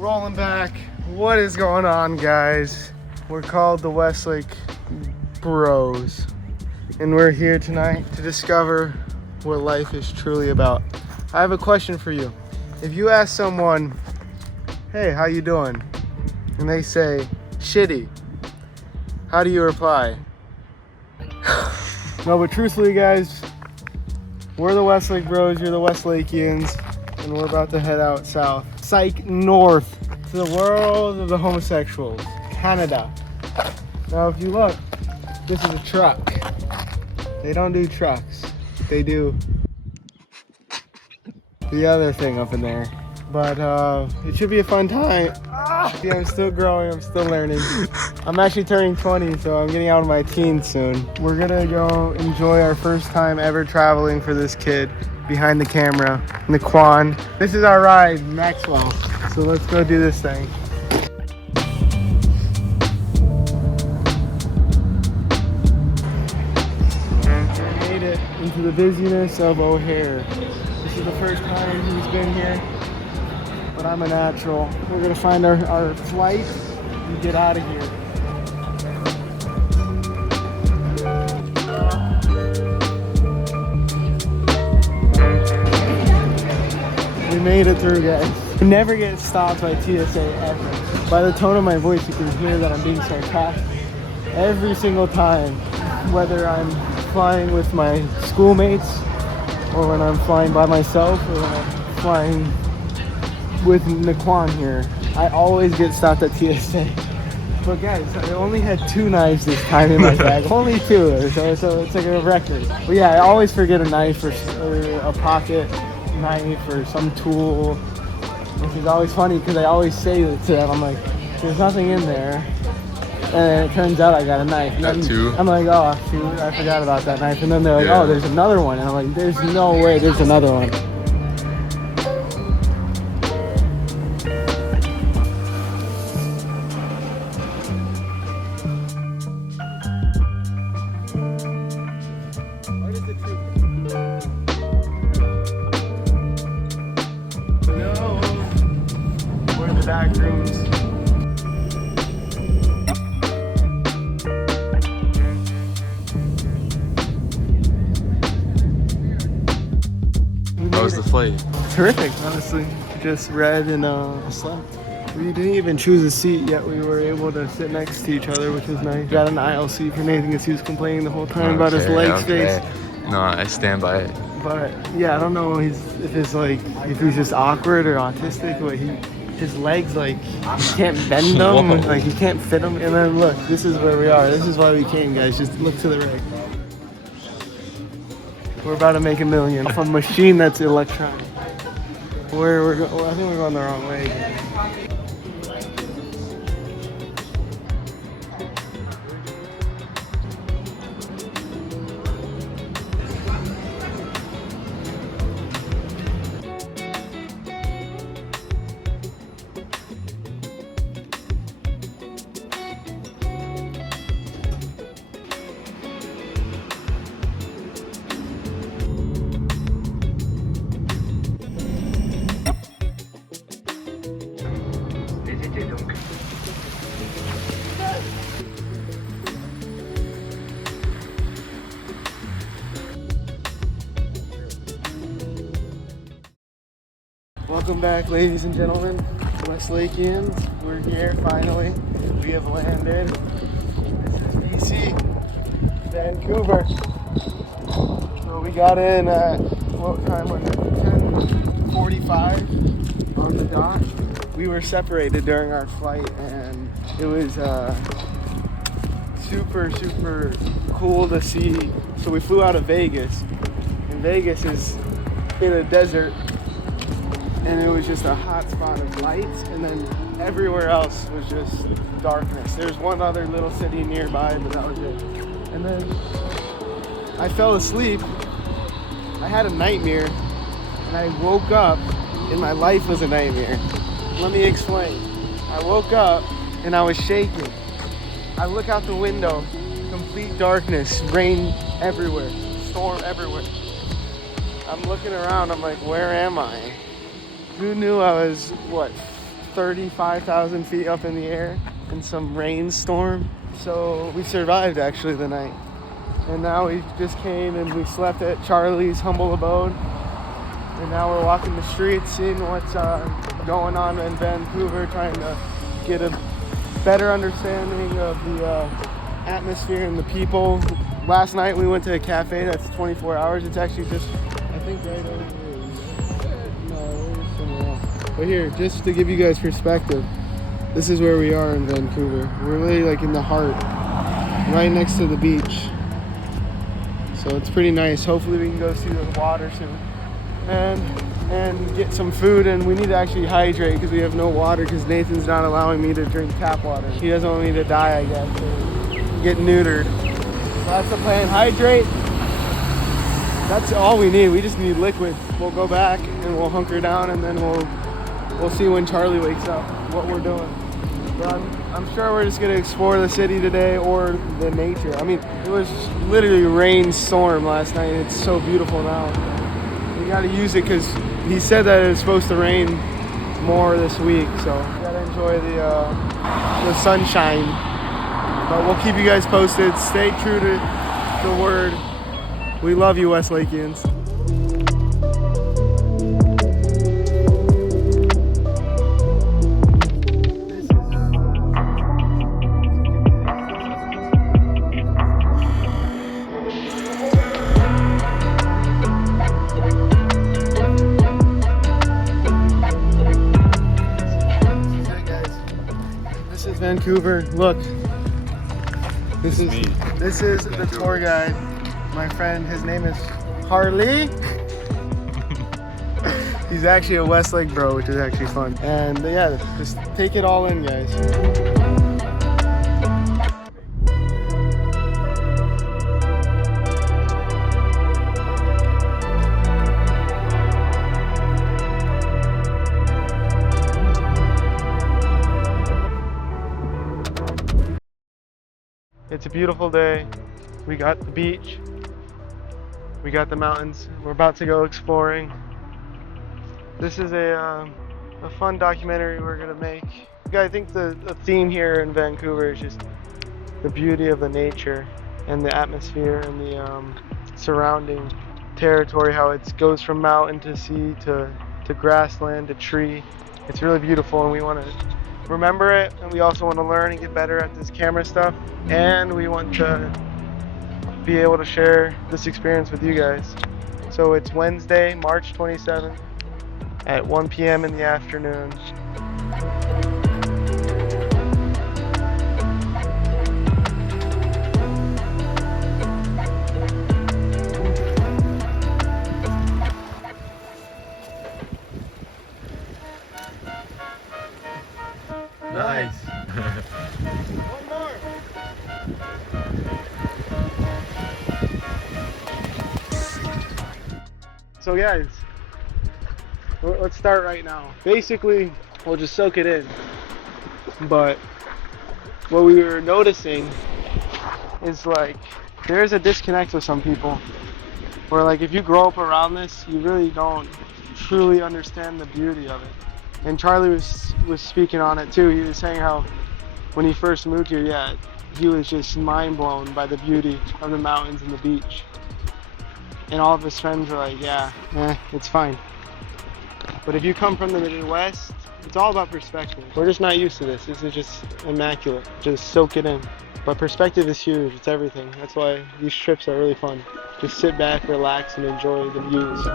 rolling back. What is going on, guys? We're called the Westlake Bros, and we're here tonight to discover what life is truly about. I have a question for you. If you ask someone, hey, how you doing? And they say, shitty, how do you reply? No, but truthfully, guys, we're the Westlake Bros, you're the Westlakeans, and we're about to head out south. Psych, north, to the world of the homosexuals, Canada. Now, if you look, this is a truck. They don't do trucks. They do the other thing up in there. But it should be a fun time. See, I'm still growing, I'm still learning. I'm actually turning 20, so I'm getting out of my teens soon. We're gonna go enjoy our first time ever traveling for this kid behind the camera, Naquan. This is our ride, Maxwell. So let's go do this thing. We made it into the busyness of O'Hare. This is the first time he's been here, but I'm a natural. We're gonna find our flight and get out of here. We made it through, guys. I never get stopped by TSA ever. By the tone of my voice, you can hear that I'm being sarcastic. Every single time, whether I'm flying with my schoolmates, or when I'm flying by myself, or when I'm flying with Naquan here, I always get stopped at TSA. But guys, I only had 2 knives this time in my bag. Only 2, so it's like a record. But yeah, I always forget a knife or a pocket knife or some tool, which is always funny because I always say it to them. I'm like, there's nothing in there. And it turns out I got a knife. And Got 2? I'm like, oh shoot, I forgot about that knife. And then they're like, oh, there's another one. And I'm like, there's no way there's another one. Back rooms. How was the flight? Terrific, honestly. Just read and slept. We didn't even choose a seat yet. We were able to sit next to each other, which was nice. Got an aisle seat for Nathan because he was complaining the whole time about his leg space. No, I stand by it. But yeah, I don't know if he's just awkward or autistic, but his legs, like, you can't bend them, like you can't fit them. And then look, this is where we are. This is why we came, guys. Just look to the right. We're about to make $1 million off a machine that's electronic. I think we're going the wrong way again. Welcome back, ladies and gentlemen, Westlakeans. We're here finally. We have landed. This is BC, Vancouver. So we got in at, what time was it? 10:45 on the dot. We were separated during our flight, and it was super cool to see. So we flew out of Vegas, and Vegas is in a desert. And it was just a hot spot of lights, and then everywhere else was just darkness. There's one other little city nearby, but that was it. And then I fell asleep. I had a nightmare, and I woke up, and my life was a nightmare. Let me explain. I woke up, and I was shaking. I look out the window, complete darkness, rain everywhere, storm everywhere. I'm looking around, I'm like, where am I? Who knew I was, what, 35,000 feet up in the air in some rainstorm. So we survived actually the night. And now we just came and we slept at Charlie's humble abode. And now we're walking the streets, seeing what's going on in Vancouver, trying to get a better understanding of the atmosphere and the people. Last night we went to a cafe that's 24 hours. It's actually just, I think, right over here. No, it's somewhere else. But here, just to give you guys perspective, this is where we are in Vancouver. We're really like in the heart, right next to the beach. So it's pretty nice. Hopefully we can go see the water soon. And get some food, and we need to actually hydrate because we have no water because Nathan's not allowing me to drink tap water. He doesn't want me to die, I guess, or get neutered. So that's the plan. Hydrate. That's all we need. We just need liquid. We'll go back and we'll hunker down, and then we'll see when Charlie wakes up what we're doing. But I'm sure we're just gonna explore the city today or the nature. I mean, it was literally a rainstorm last night. It's so beautiful now. We gotta use it because he said that it's supposed to rain more this week, so we gotta enjoy the sunshine. But we'll keep you guys posted. Stay true to the word. We love you, West Lakeans. Vancouver. Look, this is the tour guide. My friend, his name is Harley. He's actually a Westlake bro, which is actually fun. And yeah, just take it all in, guys. It's a beautiful day. We got the beach. We got the mountains. We're about to go exploring. This is a fun documentary we're gonna make. I think the theme here in Vancouver is just the beauty of the nature and the atmosphere and the surrounding territory, how it goes from mountain to sea to grassland to tree. It's really beautiful, and we want to remember it, and we also want to learn and get better at this camera stuff, and we want to be able to share this experience with you guys. So it's Wednesday, March 27th at 1 p.m. in the afternoon. Nice. One more. So guys, let's start right now. Basically, we'll just soak it in. But what we were noticing is like there's a disconnect with some people. Where like if you grow up around this, you really don't truly understand the beauty of it. And Charlie was speaking on it too. He was saying how when he first moved here, yeah, he was just mind blown by the beauty of the mountains and the beach. And all of his friends were like, yeah, it's fine. But if you come from the Midwest, it's all about perspective. We're just not used to this. This is just immaculate. Just soak it in. But perspective is huge. It's everything. That's why these trips are really fun. Just sit back, relax, and enjoy the views.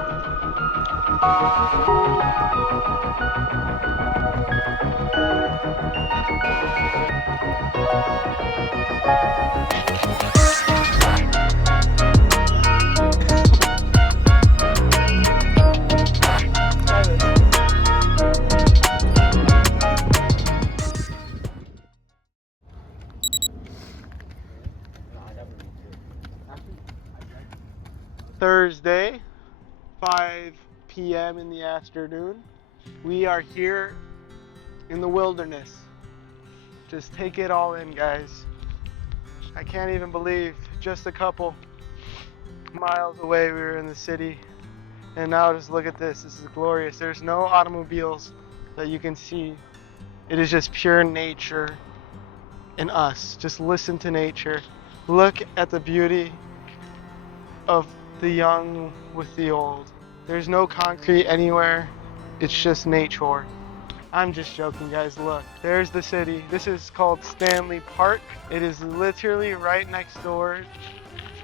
Thursday, 5 p.m. in the afternoon. We are here in the wilderness. Just take it all in, guys. I can't even believe just a couple miles away we were in the city. And now just look at this. This is glorious. There's no automobiles that you can see It is just pure nature and us. Just listen to nature. Look at the beauty of the young with the old. There's no concrete anywhere. It's just nature. I'm just joking, guys. Look, there's the city. This is called Stanley Park. It is literally right next door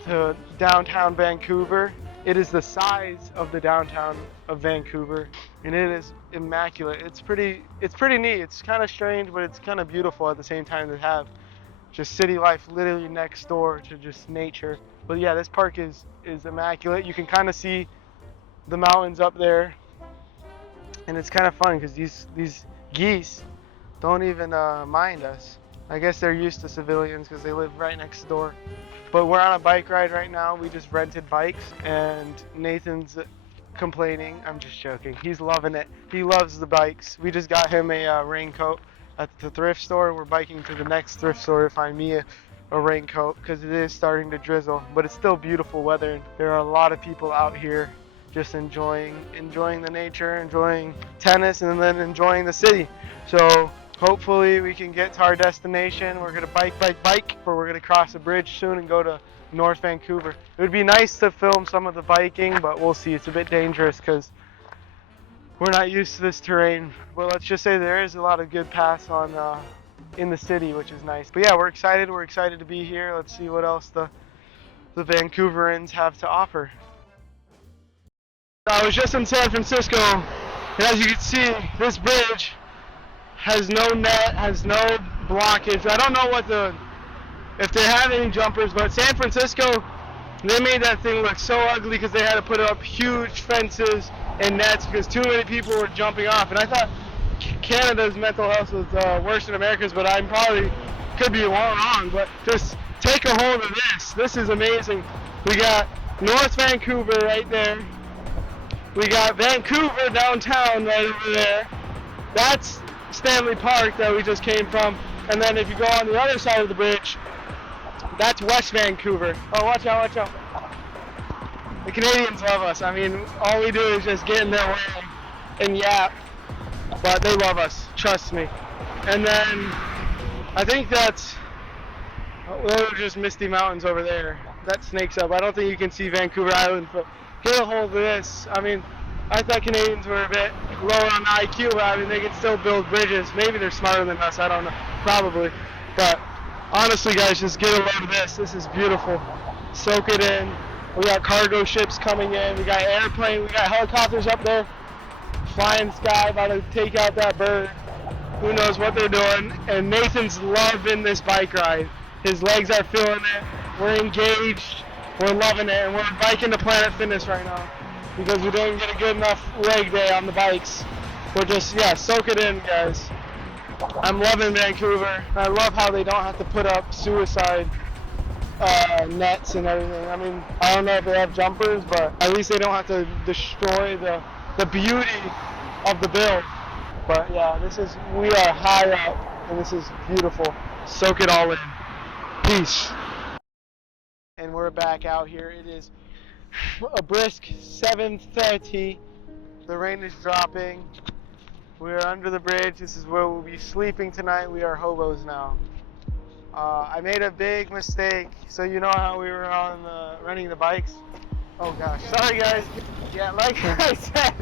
to downtown Vancouver. It is the size of the downtown of Vancouver, and it is immaculate. It's pretty neat. It's kind of strange, but it's kind of beautiful at the same time to have just city life literally next door to just nature. But yeah, this park is immaculate. You can kind of see the mountains up there, and it's kind of fun because these geese don't even mind us. I guess they're used to civilians because they live right next door. But we're on a bike ride right now. We just rented bikes, and Nathan's complaining. I'm just joking. He's loving it. He loves the bikes. We just got him a raincoat at the thrift store. We're biking to the next thrift store to find me a raincoat because it is starting to drizzle, but it's still beautiful weather. There are a lot of people out here just enjoying the nature, enjoying tennis, and then enjoying the city. So hopefully we can get to our destination. We're gonna bike, or we're gonna cross a bridge soon and go to North Vancouver. It would be nice to film some of the biking, but we'll see. It's a bit dangerous because we're not used to this terrain. But let's just say there is a lot of good paths on in the city, which is nice. But yeah, we're excited. We're excited to be here. Let's see what else the Vancouverans have to offer. I was just in San Francisco, and as you can see, this bridge has no net, has no blockage. I don't know if they have any jumpers, but San Francisco, they made that thing look so ugly because they had to put up huge fences and nets because too many people were jumping off. And I thought Canada's mental health was worse than America's, but I probably could be wrong. But just take a hold of this. This is amazing. We got North Vancouver right there. We got Vancouver downtown right over there. That's Stanley Park that we just came from. And then if you go on the other side of the bridge, that's West Vancouver. Oh, watch out, watch out. The Canadians love us. I mean, all we do is just get in their way and yap. But they love us, trust me. And then I think those are just misty mountains over there. That snakes up. I don't think you can see Vancouver Island, but get a hold of this. I mean, I thought Canadians were a bit lower on the IQ, but I mean, they can still build bridges. Maybe they're smarter than us, I don't know, probably. But honestly, guys, just get a load of this. This is beautiful. Soak it in. We got cargo ships coming in. We got airplanes. We got helicopters up there flying the sky, about to take out that bird. Who knows what they're doing. And Nathan's loving this bike ride. His legs are feeling it. We're engaged. We're loving it. And we're biking to Planet Fitness right now because we didn't get a good enough leg day on the bikes. We're just, yeah, soak it in, guys. I'm loving Vancouver. I love how they don't have to put up suicide nets and everything. I mean, I don't know if they have jumpers, but at least they don't have to destroy the beauty of the build. But yeah, we are high up, and this is beautiful. Soak it all in. Peace. And we're back out here. It is a brisk 7:30. The rain is dropping. We're under the bridge. This is where we'll be sleeping tonight. We are hobos now. I made a big mistake. So you know how we were on renting the bikes? Oh gosh, sorry guys. Yeah, like I said,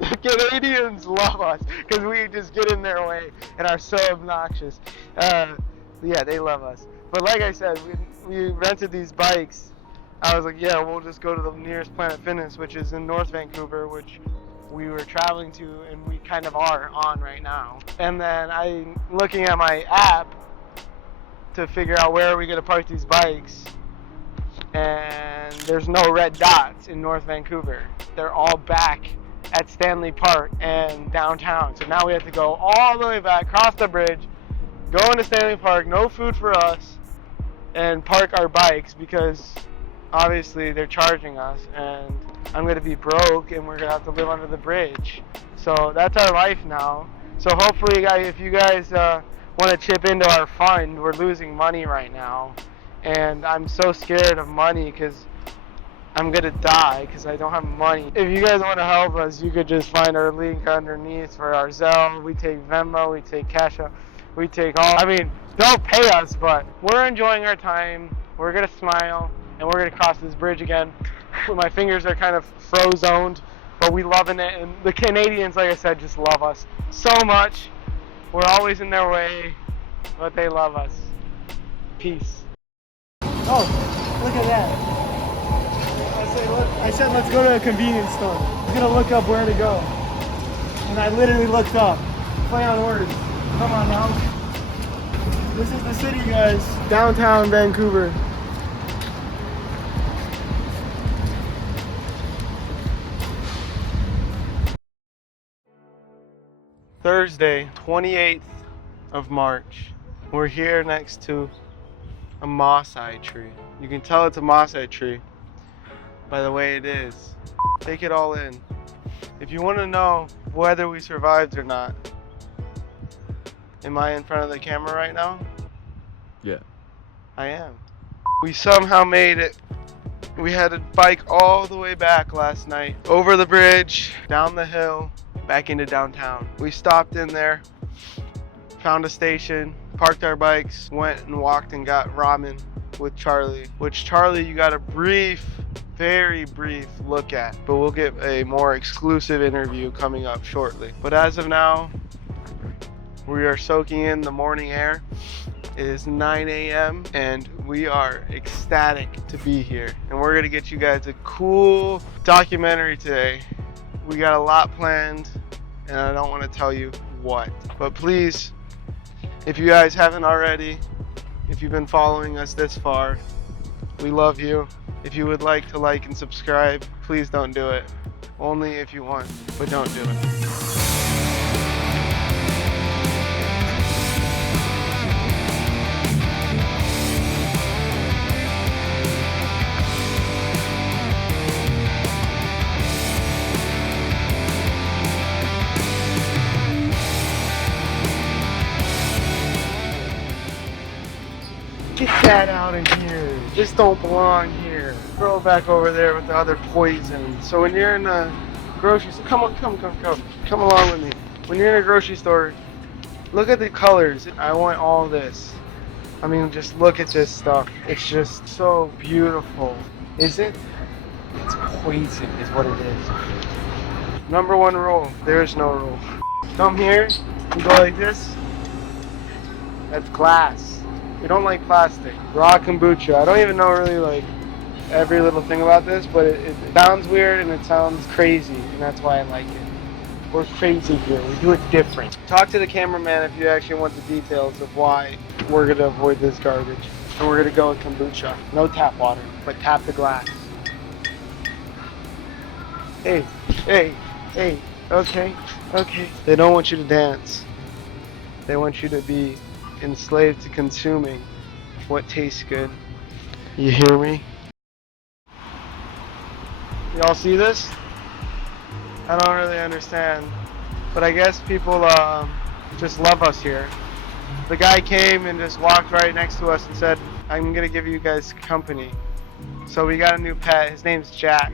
the Canadians love us because we just get in their way and are so obnoxious. Yeah, they love us. But like I said, we rented these bikes. I was like, yeah, we'll just go to the nearest Planet Fitness, which is in North Vancouver, which we were traveling to, and we kind of are on right now. And then I'm looking at my app to figure out where are we going to park these bikes, and there's no red dots in North Vancouver. They're all back at Stanley Park and downtown. So now we have to go all the way back, cross the bridge, go into Stanley Park, no food for us, and park our bikes because obviously they're charging us, and I'm going to be broke, and we're going to have to live under the bridge. So that's our life now. So hopefully, guys, if you guys want to chip into our fund, we're losing money right now. And I'm so scared of money because I'm gonna die because I don't have money. If you guys want to help us, you could just find our link underneath for our Zelle. We take Venmo, we take Cash App, we take all. I mean, don't pay us, but we're enjoying our time. We're gonna smile, and we're gonna cross this bridge again. My fingers are kind of froze-zoned, but we loving it. And the Canadians, like I said, just love us so much. We're always in their way, but they love us. Peace. Oh, look at that. I said, let's go to a convenience store. I'm gonna look up where to go. And I literally looked up. Play on words. Come on now. This is the city, guys. Downtown Vancouver. Thursday, 28th of March. We're here next to a moss-eye tree. You can tell it's a moss-eye tree by the way it is. Take it all in. If you want to know whether we survived or not, am I in front of the camera right now? Yeah. I am. We somehow made it. We had to bike all the way back last night, over the bridge, down the hill, back into downtown. We stopped in there, found a station, parked our bikes, went and walked and got ramen with Charlie, which Charlie you got a very brief look at, but we'll get a more exclusive interview coming up shortly. But as of now, we are soaking in the morning air. It is 9 a.m. and we are ecstatic to be here. And we're gonna get you guys a cool documentary today. We got a lot planned and I don't want to tell you what. But please, if you guys haven't already, if you've been following us this far, we love you. If you would like to like and subscribe, please don't do it. Only if you want, but don't do it. Get that out of here. This don't belong here. Throw it back over there with the other poison. So when you're in a grocery store, come along with me. When you're in a grocery store, look at the colors. I want all this. I mean, just look at this stuff. It's just so beautiful. Is it? It's poison is what it is. Number one rule, there is no rule. Come here, you go like this. That's glass. We don't like plastic. Raw kombucha. I don't even know really like every little thing about this, but it sounds weird and it sounds crazy, and that's why I like it. We're crazy here. We do it different. Talk to the cameraman if you actually want the details of why we're gonna avoid this garbage. And we're gonna go with kombucha. No tap water, but tap the glass. Hey. Okay. They don't want you to dance. They want you to be enslaved to consuming what tastes good. You hear me? Y'all see this? I don't really understand, but I guess people just love us here. The guy came and just walked right next to us and said, I'm gonna give you guys company. So we got a new pet. His name's Jack.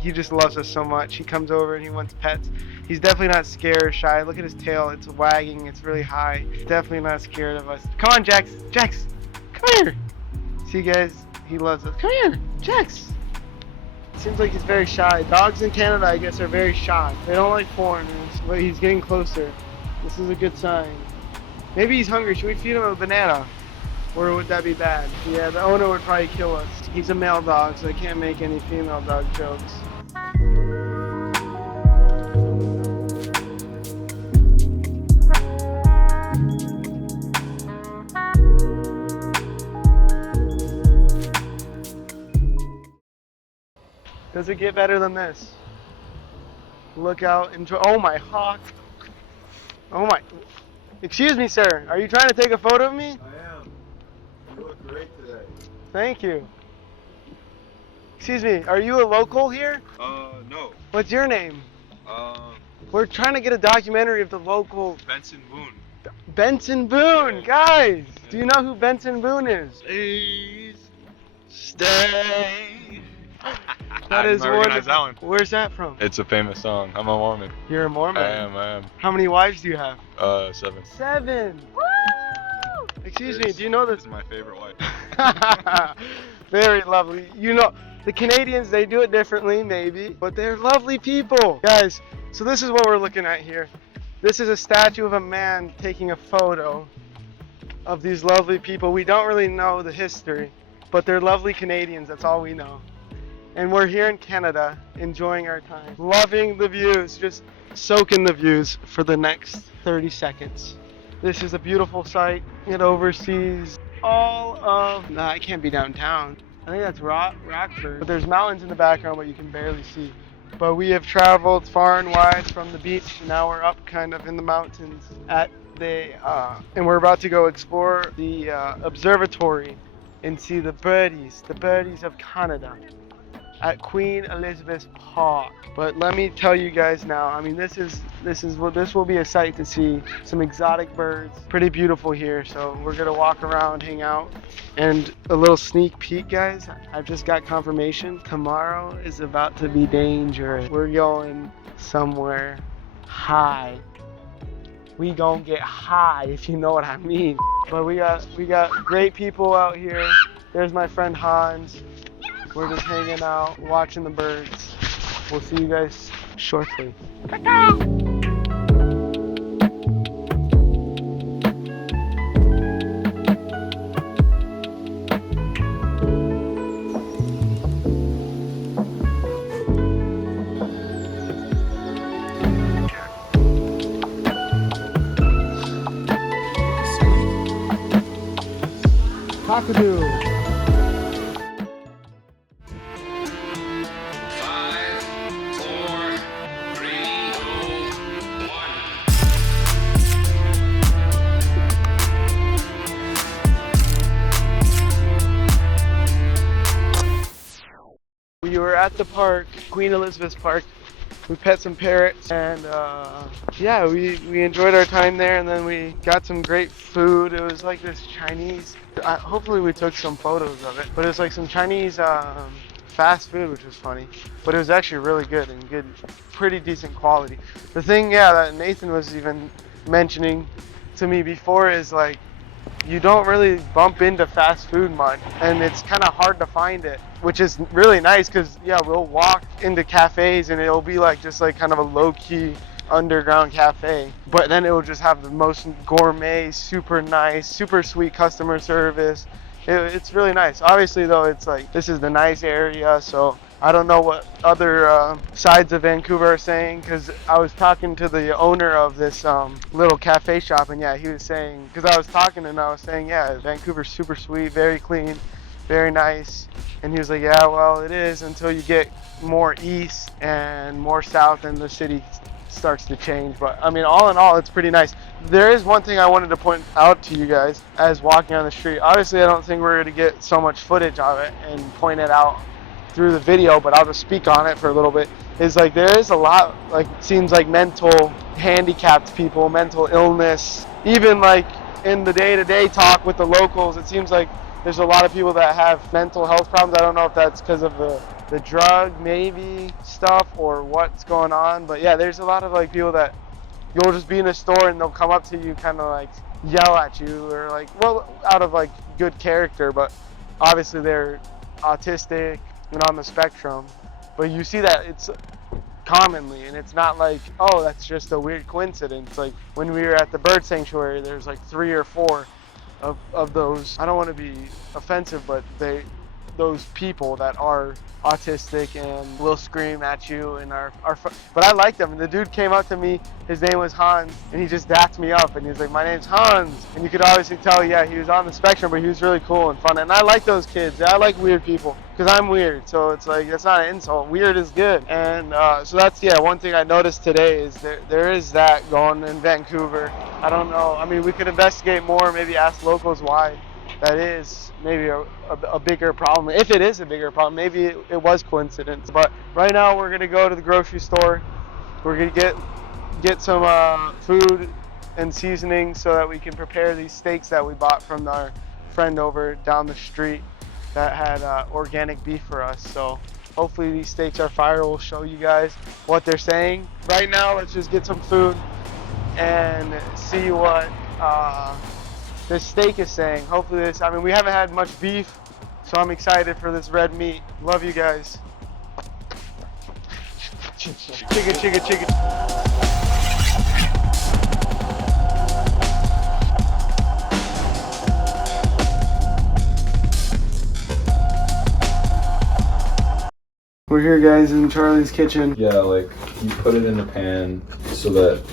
He just loves us so much. He comes over and he wants pets. He's definitely not scared or shy. Look at his tail. It's wagging. It's really high. He's definitely not scared of us. Come on, Jax. Come here. See, guys? He loves us. Come here, Jax. Seems like he's very shy. Dogs in Canada, I guess, are very shy. They don't like foreigners, but he's getting closer. This is a good sign. Maybe he's hungry. Should we feed him a banana? Or would that be bad? Yeah, the owner would probably kill us. He's a male dog, so I can't make any female dog jokes. Does it get better than this? Look out, enjoy. Oh my hawk. Oh my. Excuse me, sir. Are you trying to take a photo of me? I am. You look great today. Thank you. Excuse me, are you a local here? No. What's your name? We're trying to get a documentary of the local... Benson Boone. Benson Boone! Guys! Do you know who Benson Boone is? Please stay That I is didn't recognize wonderful. that one. Where's that from? It's a famous song. I'm a Mormon. You're a Mormon? I am. How many wives do you have? 7. 7. Woo! Excuse me, do you know This this? is my favorite wife. Very lovely. You know, the Canadians, they do it differently, maybe, but they're lovely people. Guys, so this is what we're looking at here. This is a statue of a man taking a photo of these lovely people. We don't really know the history, but they're lovely Canadians, that's all we know. And we're here in Canada, enjoying our time, loving the views, just soaking the views for the next 30 seconds. This is a beautiful sight. It oversees all of, nah, it can't be downtown. I think that's Rockford. But there's mountains in the background, but you can barely see. But we have traveled far and wide from the beach. Now we're up kind of in the mountains at and we're about to go explore the observatory and see the birdies of Canada at Queen Elizabeth Park. But let me tell you guys now, I mean, this will be a sight to see. Some exotic birds, pretty beautiful here. So we're gonna walk around, hang out, and a little sneak peek, guys. I've just got confirmation. Tomorrow is about to be dangerous. We're going somewhere high. We gonna get high, if you know what I mean. But we got great people out here. There's my friend Hans. We're just hanging out, watching the birds. We'll see you guys shortly. Cockadoo. 5, 4, 3, 2, 1. We were at the park, Queen Elizabeth Park. We pet some parrots, and yeah, we enjoyed our time there, and then we got some great food. It was like this Chinese, hopefully we took some photos of it, but it was like some Chinese fast food, which was funny, but it was actually really good and good, pretty decent quality. The thing, yeah, that Nathan was even mentioning to me before is like, you don't really bump into fast food much, and it's kind of hard to find it, which is really nice because, yeah, we'll walk into cafes and it'll be like just like kind of a low-key underground cafe, but then it will just have the most gourmet, super nice, super sweet customer service. It's really nice. Obviously, though, it's like this is the nice area, so I don't know what other sides of Vancouver are saying, because I was talking to the owner of this little cafe shop, and yeah, he was saying, because I was talking and I was saying, yeah, Vancouver's super sweet, very clean, very nice. And he was like, yeah, well, it is until you get more east and more south and the city starts to change. But I mean, all in all, it's pretty nice. There is one thing I wanted to point out to you guys as walking on the street. Obviously, I don't think we're going to get so much footage of it and point it out through the video, but I'll just speak on it for a little bit. Is like there is a lot, like, seems like mental handicapped people, mental illness, even like in the day-to-day talk with the locals, it seems like there's a lot of people that have mental health problems. I don't know if that's because of the drug maybe stuff or what's going on, but yeah, there's a lot of like people that you'll just be in a store and they'll come up to you, kind of like yell at you, or like, well, out of like good character, but obviously they're autistic and on the spectrum. But you see that it's commonly, and it's not like, oh, that's just a weird coincidence. Like when we were at the bird sanctuary, there's like 3 or 4 of those, I don't want to be offensive, but those people that are autistic and will scream at you and but I like them. And the dude came up to me, his name was Hans, and he just dapped me up and he was like, my name's Hans. And you could obviously tell, yeah, he was on the spectrum, but he was really cool and fun. And I like those kids. I like weird people because I'm weird. So it's like, that's not an insult. Weird is good. And so that's, yeah, one thing I noticed today is there is that going in Vancouver. I don't know. I mean, we could investigate more, maybe ask locals why that is maybe a bigger problem. If it is a bigger problem, maybe it was coincidence. But right now we're gonna go to the grocery store. We're gonna get some food and seasoning so that we can prepare these steaks that we bought from our friend over down the street that had organic beef for us. So Hopefully these steaks are fire. We'll show you guys what they're saying. Right now, let's just get some food and see what this steak is saying. Hopefully this, I mean, we haven't had much beef, so I'm excited for this red meat. Love you guys. Chicken, chicken, chicken. We're here, guys, in Charlie's kitchen. Yeah, like you put it in a pan so that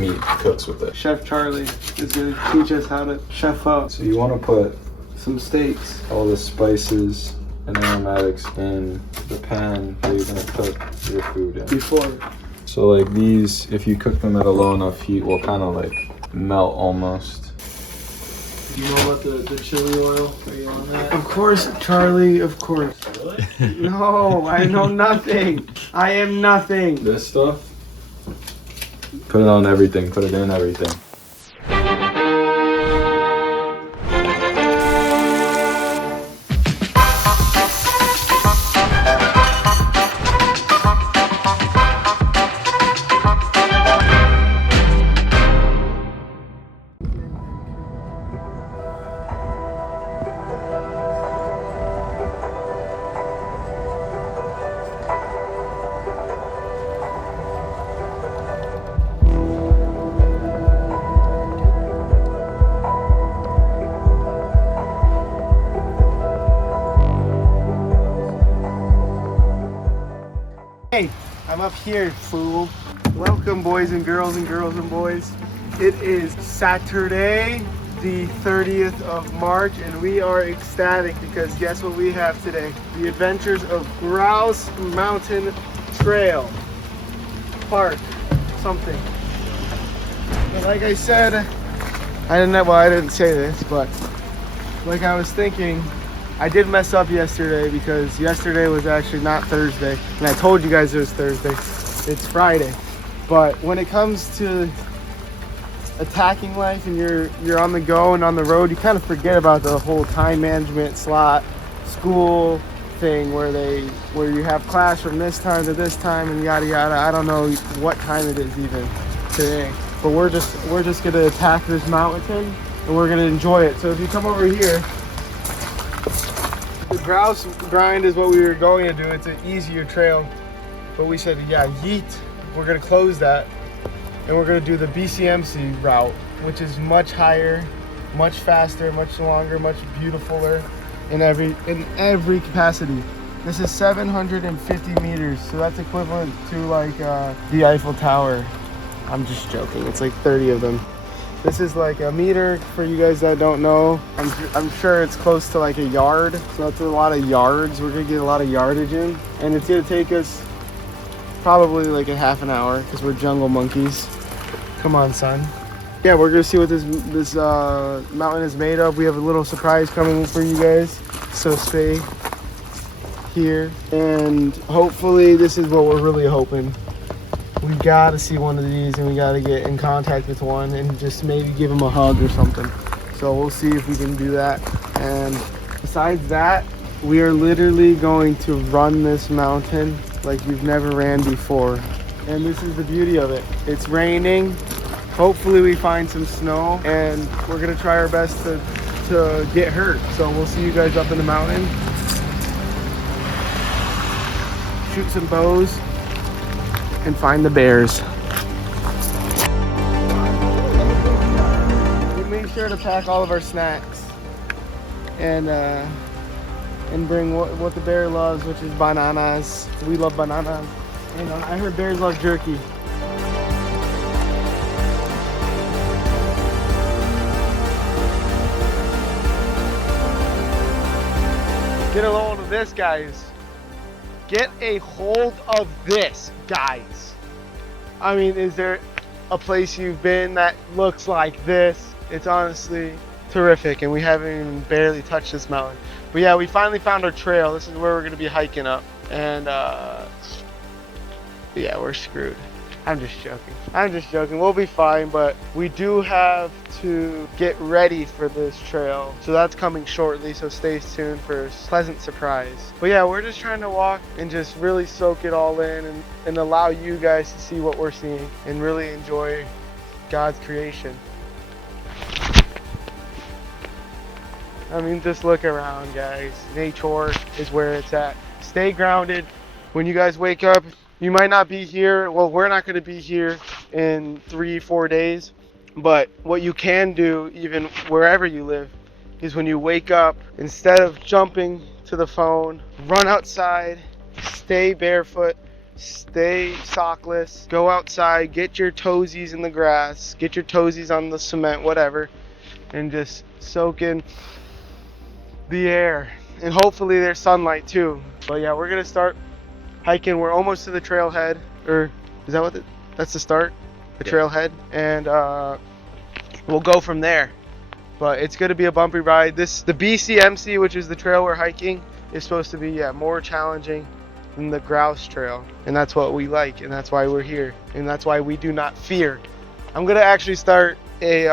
meat cooks with it. Chef Charlie is gonna teach us how to chef up So you want to put some steaks. all the spices and aromatics in the pan that you're gonna cook your food in. Before. So like these, if you cook them at a low enough heat, will kind of like melt almost. You know about the chili oil? Are you on that? Of course, Charlie, of course. Really? No, I know nothing. I am nothing. This stuff, put it on everything, put it in everything. Hey, I'm up here, fool. Welcome, boys and girls and girls and boys. It is Saturday, the 30th of March, and we are ecstatic because guess what we have today? The Adventures of Grouse Mountain Trail Park, something. But like I said, I didn't say this, but like I was thinking, I did mess up yesterday because yesterday was actually not Thursday, and I told you guys it was Thursday. It's Friday. But when it comes to attacking life and you're on the go and on the road, you kind of forget about the whole time management slot school thing where you have class from this time to this time and yada yada. I don't know what time it is even today, but we're just gonna attack this mountain and we're gonna enjoy it. So if you come over here, the grouse grind is what we were going to do. It's an easier trail, but we said, yeah, yeet. We're gonna close that, and we're gonna do the BCMC route, which is much higher, much faster, much longer, much beautifuler in every capacity. This is 750 meters, so that's equivalent to like the Eiffel Tower. I'm just joking. It's like 30 of them. This is like a meter for you guys that don't know. I'm sure it's close to like a yard. So that's a lot of yards. We're gonna get a lot of yardage in. And it's gonna take us probably like a half an hour because we're jungle monkeys. Come on, son. Yeah, we're gonna see what this mountain is made of. We have a little surprise coming for you guys. So stay here. And hopefully this is what we're really hoping. We gotta see one of these and we gotta get in contact with one and just maybe give him a hug or something. So we'll see if we can do that. And besides that, we are literally going to run this mountain like you've never ran before. And this is the beauty of it. It's raining. Hopefully we find some snow and we're gonna try our best to get hurt. So we'll see you guys up in the mountain. Shoot some bows and find the bears. We made sure to pack all of our snacks and bring what the bear loves, which is bananas. We love bananas. And I heard bears love jerky. Get a load of this, guys. Get a hold of this, guys. I mean, is there a place you've been that looks like this? It's honestly terrific, and we haven't even barely touched this mountain. But yeah, we finally found our trail. This is where we're gonna be hiking up, and yeah, we're screwed. I'm just joking. I'm just joking. We'll be fine, but we do have to get ready for this trail. So that's coming shortly, so stay tuned for a pleasant surprise. But yeah, we're just trying to walk and just really soak it all in and allow you guys to see what we're seeing and really enjoy God's creation. I mean, just look around, guys. Nature is where it's at. Stay grounded. When you guys wake up, you might not be here. Well, we're not going to be here in 3-4 days. But what you can do, even wherever you live, is when you wake up, instead of jumping to the phone, run outside, stay barefoot, stay sockless, go outside, get your toesies in the grass, get your toesies on the cement, whatever, and just soak in the air. And hopefully there's sunlight too. But yeah, we're going to start hiking. We're almost to the trailhead, or is that what that's the start? The trailhead, and we'll go from there. But it's going to be a bumpy ride. The BCMC, which is the trail we're hiking, is supposed to be more challenging than the grouse trail, and that's what we like, and that's why we're here, and that's why we do not fear. I'm going to actually start a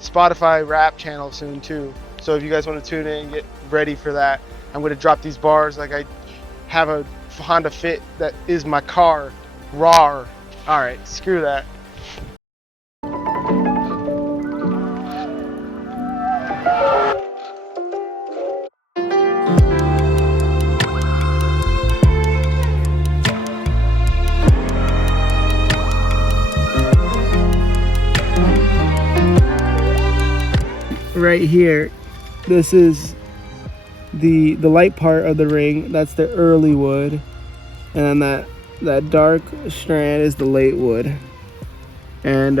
Spotify rap channel soon too. So if you guys want to tune in, get ready for that. I'm going to drop these bars like I have a Honda Fit that is my car. Rawr. Alright, screw that. Right here, this is the light part of the ring. That's the early wood, and then that dark strand is the late wood. And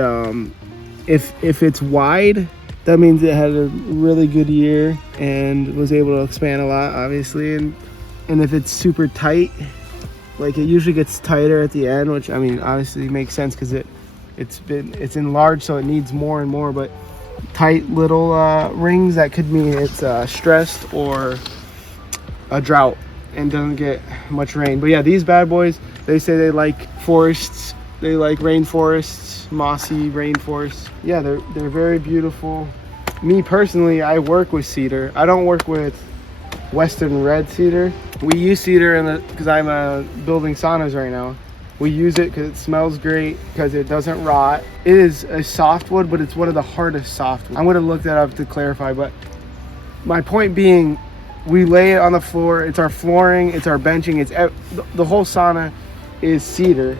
if it's wide, that means it had a really good year and was able to expand a lot, obviously. And if it's super tight, like it usually gets tighter at the end, which I mean obviously makes sense because it's enlarged, so it needs more and more. But tight little rings, that could mean it's stressed or a drought and doesn't get much rain. But yeah, these bad boys, they say they like forests, they like rainforests, mossy rainforests. Yeah, they're very beautiful. Me personally, I work with cedar. I don't work with western red cedar. We use cedar because I'm building saunas right now. We use it because it smells great, because it doesn't rot. It is a softwood, but it's one of the hardest softwoods. I'm going to look that up to clarify, but my point being, we lay it on the floor. It's our flooring, it's our benching, the whole sauna is cedar,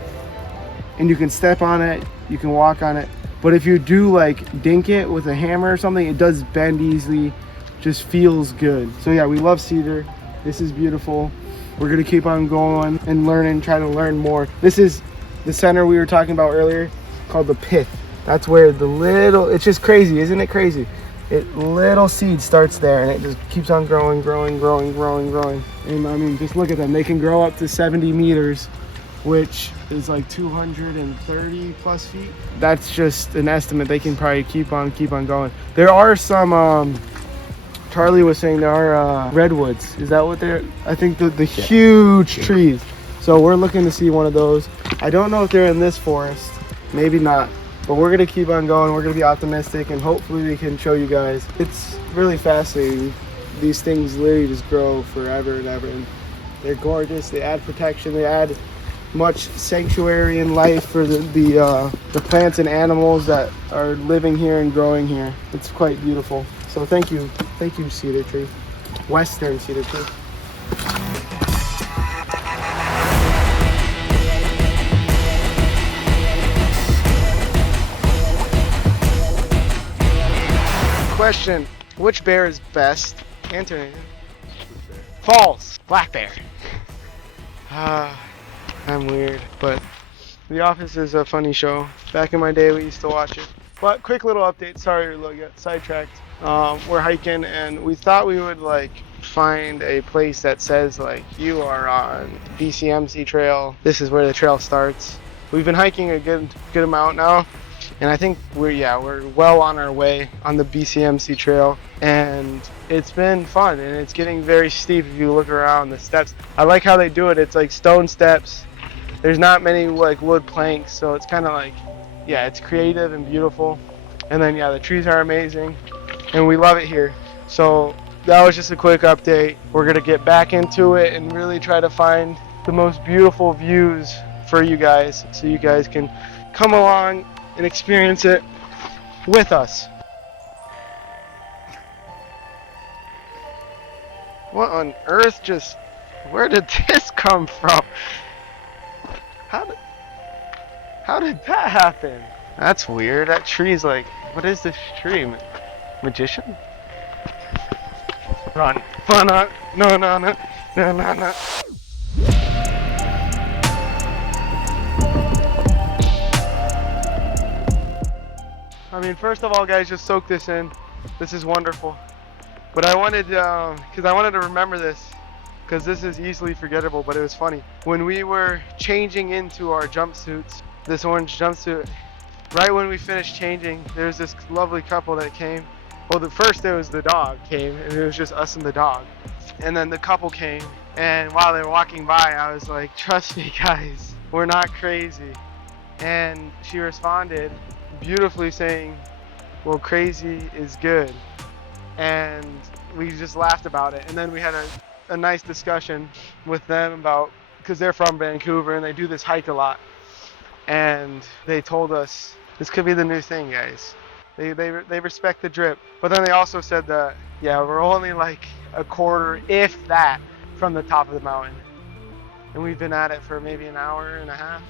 and you can step on it, you can walk on it. But if you do like dink it with a hammer or something, it does bend easily, just feels good. So yeah, we love cedar. This is beautiful. We're gonna keep on going and learning, trying to learn more. This is the center we were talking about earlier, called the pith. That's where it's just crazy, isn't it crazy? Little seed starts there and it just keeps on growing. And I mean, just look at them. They can grow up to 70 meters, which is like 230 plus feet. That's just an estimate. They can probably keep on going. There are some, Charlie was saying there are redwoods. Is that what they're? I think the huge trees. So we're looking to see one of those. I don't know if they're in this forest. Maybe not. But we're going to keep on going. We're going to be optimistic, and hopefully we can show you guys. It's really fascinating. These things literally just grow forever and ever. And they're gorgeous. They add protection. They add much sanctuary and life for the plants and animals that are living here and growing here. It's quite beautiful. So thank you, cedar tree, western cedar tree. Question: which bear is best? Anthony. False. Black bear. I'm weird, but The Office is a funny show. Back in my day, we used to watch it. But quick little update. Sorry to get sidetracked. We're hiking, and we thought we would find a place that says you are on BCMC trail. This is where the trail starts. We've been hiking a good amount now, and I think we're well on our way on the BCMC trail, and it's been fun, and it's getting very steep if you look around the steps. I like how they do it. It's like stone steps, there's not many like wood planks, so it's kind of like, yeah, it's creative and beautiful. And then yeah, the trees are amazing, and we love it here. So that was just a quick update. We're gonna get back into it and really try to find the most beautiful views for you guys, so you guys can come along and experience it with us. What on earth just, where did this come from? How did that happen? That's weird. That tree's like, what is this tree? Magician? Run. Fun on. No. I mean, first of all, guys, just soak this in. This is wonderful. But I wanted, because I wanted to remember this, because this is easily forgettable, but it was funny. When we were changing into our jumpsuits, this orange jumpsuit, right when we finished changing, there's this lovely couple that came. Well, first it was the dog came, and it was just us and the dog. And then the couple came, and while they were walking by, I was like, trust me, guys, we're not crazy. And she responded beautifully saying, well, crazy is good. And we just laughed about it. And then we had a nice discussion with them about, because they're from Vancouver and they do this hike a lot. And they told us, this could be the new thing, guys. They respect the drip. But then they also said that, yeah, we're only like a quarter, if that, from the top of the mountain. And we've been at it for maybe an hour and a half.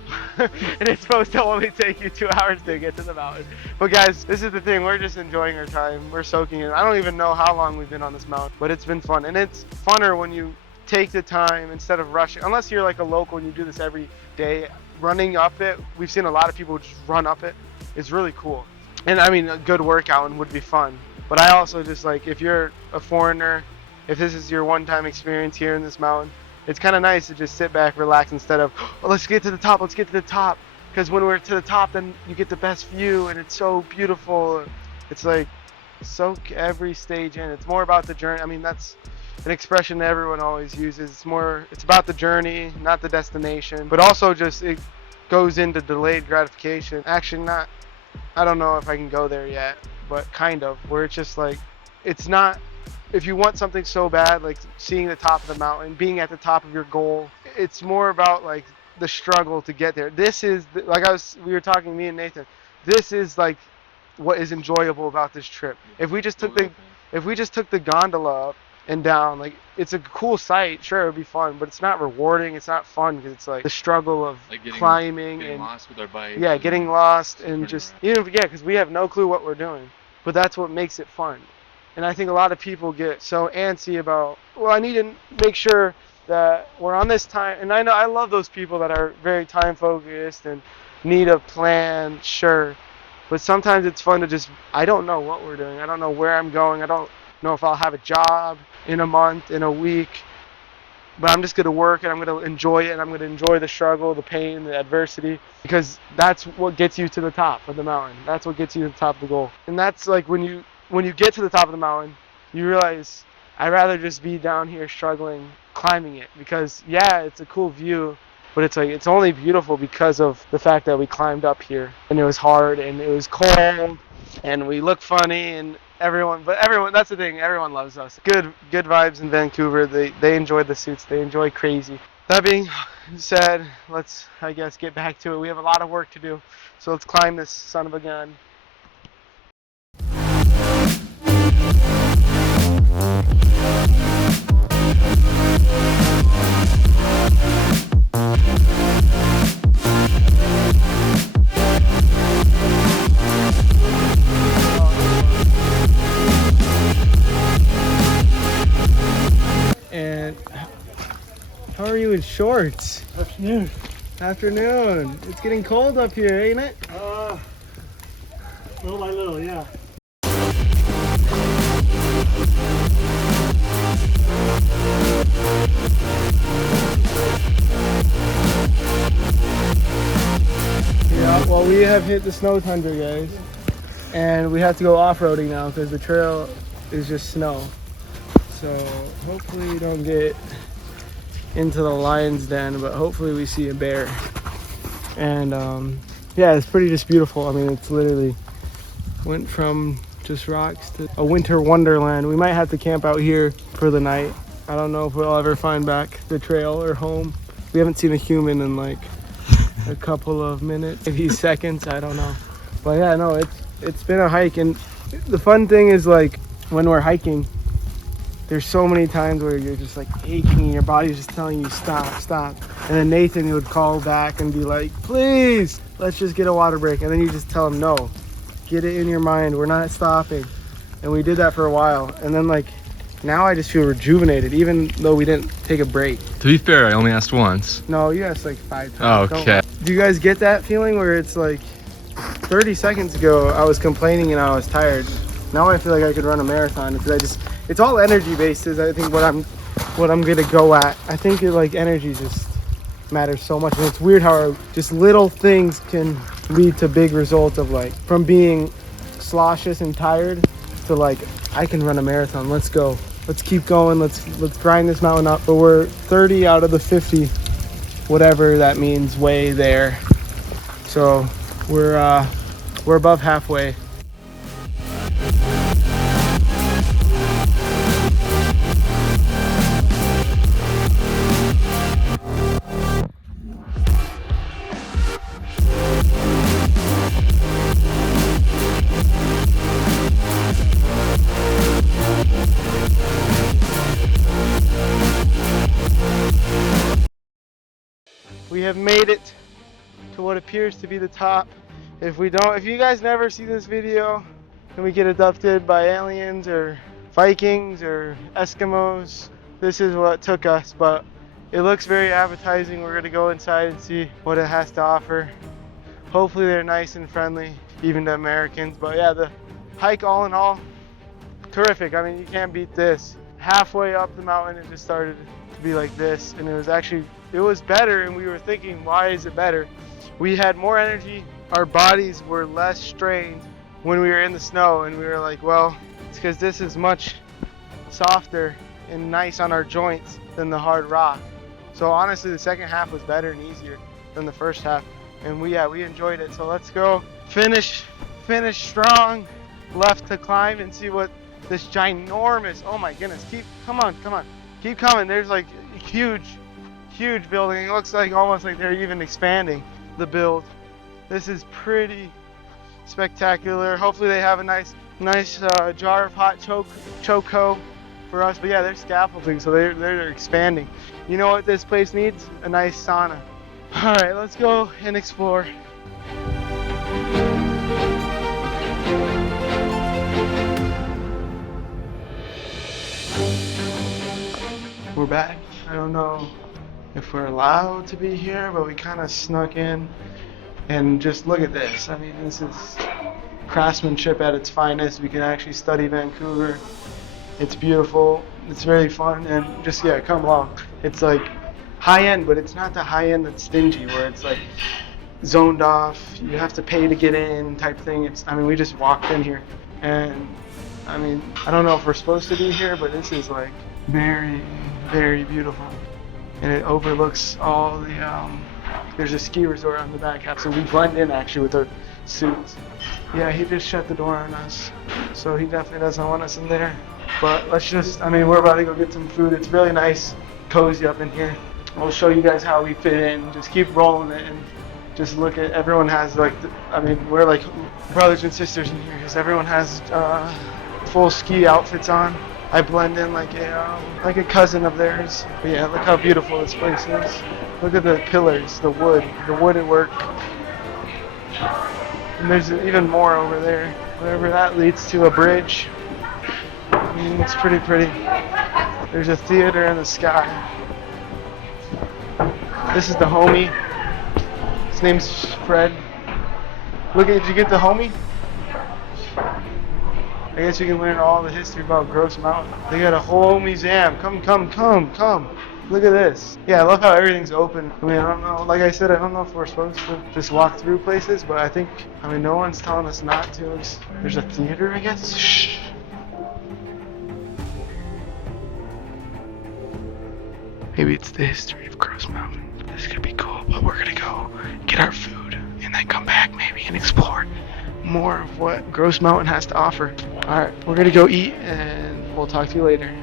And it's supposed to only take you 2 hours to get to the mountain. But guys, this is the thing, we're just enjoying our time. We're soaking in. I don't even know how long we've been on this mountain, but it's been fun. And it's funner when you take the time instead of rushing. Unless you're like a local and you do this every day. Running up it, we've seen a lot of people just run up it. It's really cool. And I mean, a good workout would be fun. But I also just like, if you're a foreigner, if this is your one-time experience here in this mountain, it's kind of nice to just sit back, relax, instead of, oh, let's get to the top. Because when we're to the top, then you get the best view, and it's so beautiful. It's like, soak every stage in. It's more about the journey. I mean, that's an expression that everyone always uses. It's about the journey, not the destination. But also just, it goes into delayed gratification. Actually, not, I don't know if I can go there yet, but kind of, where it's just like, it's not, if you want something so bad, like seeing the top of the mountain, being at the top of your goal, it's more about like the struggle to get there. This is, like we were talking, me and Nathan, this is like what is enjoyable about this trip. If we just took the gondola up and down, like, it's a cool sight, sure, it would be fun, but it's not rewarding, it's not fun, because it's like the struggle of like climbing and lost with our bike. Yeah, getting lost and just, because we have no clue what we're doing, but that's what makes it fun. And I think a lot of people get so antsy about, well, I need to make sure that we're on this time. And I know, I love those people that are very time focused and need a plan, sure. But sometimes it's fun to just, I don't know what we're doing. I don't know where I'm going. I don't know if I'll have a job in a month, in a week. But I'm just going to work, and I'm going to enjoy it, and I'm going to enjoy the struggle, the pain, the adversity, because that's what gets you to the top of the mountain. That's what gets you to the top of the goal. And that's like when you get to the top of the mountain, you realize, I'd rather just be down here struggling, climbing it, because yeah, it's a cool view, but it's like, it's only beautiful because of the fact that we climbed up here, and it was hard, and it was cold, and we look funny, and everyone, that's the thing, everyone loves us. Good vibes in Vancouver. They enjoy the suits, they enjoy crazy. That being said, let's, I guess, get back to it. We have a lot of work to do, so let's climb this son of a gun. And how are you in shorts? Afternoon. It's getting cold up here, ain't it? Little by little, yeah. Yeah, well, we have hit the snow tundra, guys, and we have to go off-roading now because the trail is just snow. So hopefully you don't get into the lion's den, but hopefully we see a bear. And yeah, it's pretty just beautiful. I mean, it's literally went from just rocks to a winter wonderland. We might have to camp out here for the night. I don't know if we'll ever find back the trail or home. We haven't seen a human in like a couple of minutes, maybe seconds, I don't know. But yeah, no, it's been a hike, and the fun thing is like when we're hiking, there's so many times where you're just like aching and your body's just telling you stop. And then Nathan would call back and be like, please, let's just get a water break. And then you just tell him, no, get it in your mind, we're not stopping. And we did that for a while. And then like, now I just feel rejuvenated, even though we didn't take a break. To be fair, I only asked once. No, you asked like 5 times. Okay. Do you guys get that feeling where it's like 30 seconds ago I was complaining and I was tired? Now I feel like I could run a marathon because it's all energy based is I think what I'm gonna go at. I think like energy just matters so much, and it's weird how just little things can lead to big results of like from being sloshious and tired to like I can run a marathon. Let's go. Let's keep going. Let's grind this mountain up. But we're 30 out of the 50, whatever that means, way there. So we're above halfway. We have made it to what appears to be the top. If you guys never see this video and we get abducted by aliens or Vikings or Eskimos, this is what took us, but it looks very appetizing. We're gonna go inside and see what it has to offer. Hopefully they're nice and friendly, even to Americans. But yeah, the hike all in all, terrific. I mean, you can't beat this. Halfway up the mountain, it just started to be like this, and it was better, and we were thinking, why is it better? We had more energy, our bodies were less strained when we were in the snow, and we were like, well, it's because this is much softer and nice on our joints than the hard rock. So honestly, the second half was better and easier than the first half, and we enjoyed it. So let's go finish strong, left to climb and see what this ginormous, oh my goodness, come on, keep coming. There's like huge building. It looks like almost like they're even expanding the build. This is pretty spectacular. Hopefully they have a nice jar of hot choco for us. But yeah, they're scaffolding, so they're expanding. You know what this place needs? A nice sauna. All right, let's go and explore. We're back. I don't know if we're allowed to be here, but we kind of snuck in. And just look at this. I mean, this is craftsmanship at its finest. We can actually study Vancouver. It's beautiful. It's very fun. And just, yeah, come along. It's like high end, but it's not the high end that's stingy, where it's like zoned off. You have to pay to get in type thing. I mean, we just walked in here. And I mean, I don't know if we're supposed to be here, but this is like very, very beautiful. And it overlooks all the, there's a ski resort on the back half, so we blend in actually with our suits. Yeah, he just shut the door on us, so he definitely doesn't want us in there. But we're about to go get some food. It's really nice, cozy up in here. We'll show you guys how we fit in. Just keep rolling it and just look at, everyone has like, we're like brothers and sisters in here because everyone has full ski outfits on. I blend in like a cousin of theirs. But yeah, look how beautiful this place is. Look at the pillars, the wood at work. And there's even more over there. Whatever that leads to, a bridge. I mean, it's pretty. There's a theater in the sky. This is the homie. His name's Fred. Did you get the homie? I guess you can learn all the history about Gross Mountain. They got a whole museum. Come. Look at this. Yeah, I love how everything's open. I mean, I don't know. Like I said, I don't know if we're supposed to just walk through places, but I think, no one's telling us not to. There's a theater, I guess. Shh. Maybe it's the history of Gross Mountain. This could be cool, but we're gonna go get our food and then come back maybe and explore more of what Gross Mountain has to offer. Alright, we're gonna go eat and we'll talk to you later. He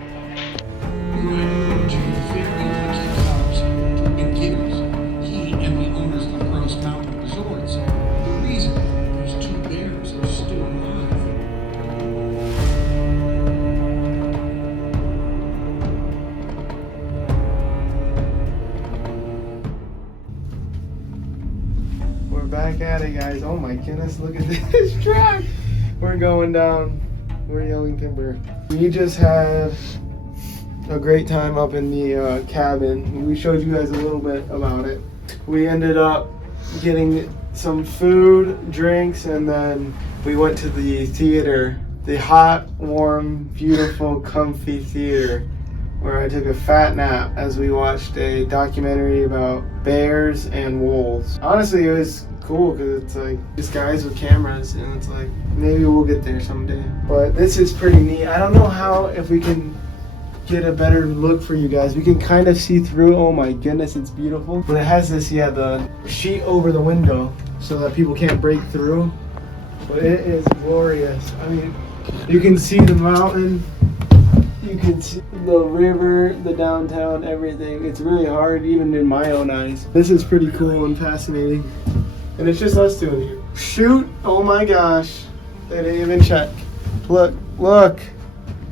and the owners of Gross Mountain Resorts. The reason those two bears are still alive. We're back at it, guys. Oh my goodness, look at this truck. We're going down. We're yelling timber. We just had a great time up in the cabin. We showed you guys a little bit about it. We ended up getting some food, drinks, and then we went to the theater. The hot, warm, beautiful, comfy theater where I took a fat nap as we watched a documentary about bears and wolves. Honestly, it was cool because it's like just guys with cameras, and it's like maybe we'll get there someday. But this is pretty neat. I don't know how, if we can get a better look for you guys. We can kind of see through. Oh my goodness, it's beautiful. But it has this, yeah, the sheet over the window so that people can't break through. But it is glorious. I mean, you can see the mountain. You can see the river, the downtown, everything. It's really hard, even in my own eyes. This is pretty cool and fascinating. And it's just us doing it. Shoot! Oh my gosh. They didn't even check. Look, look.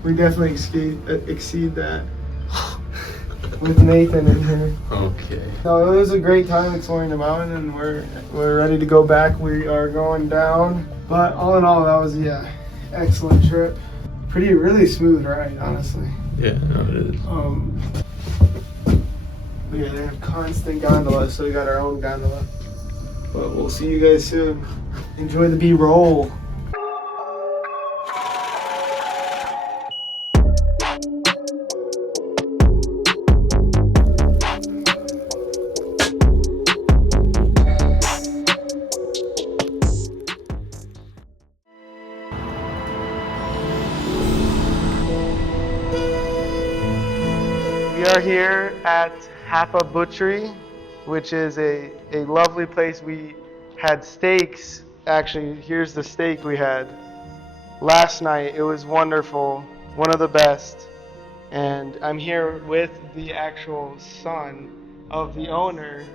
We definitely exceed that with Nathan in here. Okay. So it was a great time exploring the mountain, and we're ready to go back. We are going down. But all in all, that was, yeah, excellent trip. Really smooth ride, honestly. Yeah, no, it is. But yeah, they have constant gondolas, so we got our own gondola. But we'll see you guys soon. Enjoy the B-roll. We are here at Happa Butchery, which is a lovely place. We had steaks. Actually, here's the steak we had last night. It was wonderful, one of the best. And I'm here with the actual son of the owner.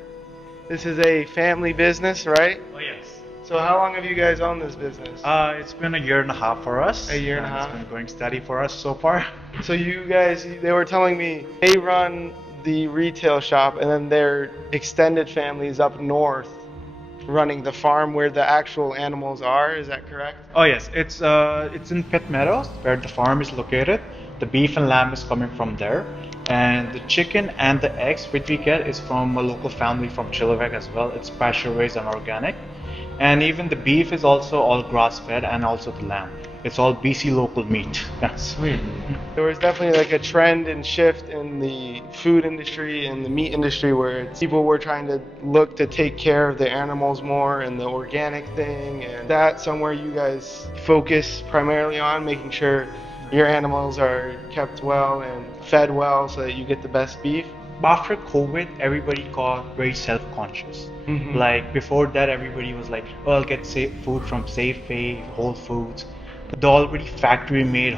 This is a family business, right? Oh yes. So how long have you guys owned this business? It's been a year and a half for us. A year and a half? It's been going steady for us so far. So you guys, they were telling me they run the retail shop, and then their extended family is up north running the farm where the actual animals are. Is that correct? Oh yes, it's in Pitt Meadows where the farm is located. The beef and lamb is coming from there, and the chicken and the eggs which we get is from a local family from Chilliwack as well. It's pasture raised and organic, and even the beef is also all grass fed, and also the lamb. It's all BC local meat. Yes. Sweet. There was definitely like a trend and shift in the food industry and the meat industry where people were trying to look to take care of the animals more and the organic thing, and that's somewhere you guys focus primarily on, making sure your animals are kept well and fed well so that you get the best beef. After COVID, everybody got very self-conscious. Mhm. Like before that, everybody was like, "Oh, I'll get food from Safeway, Whole Foods." The already factory-made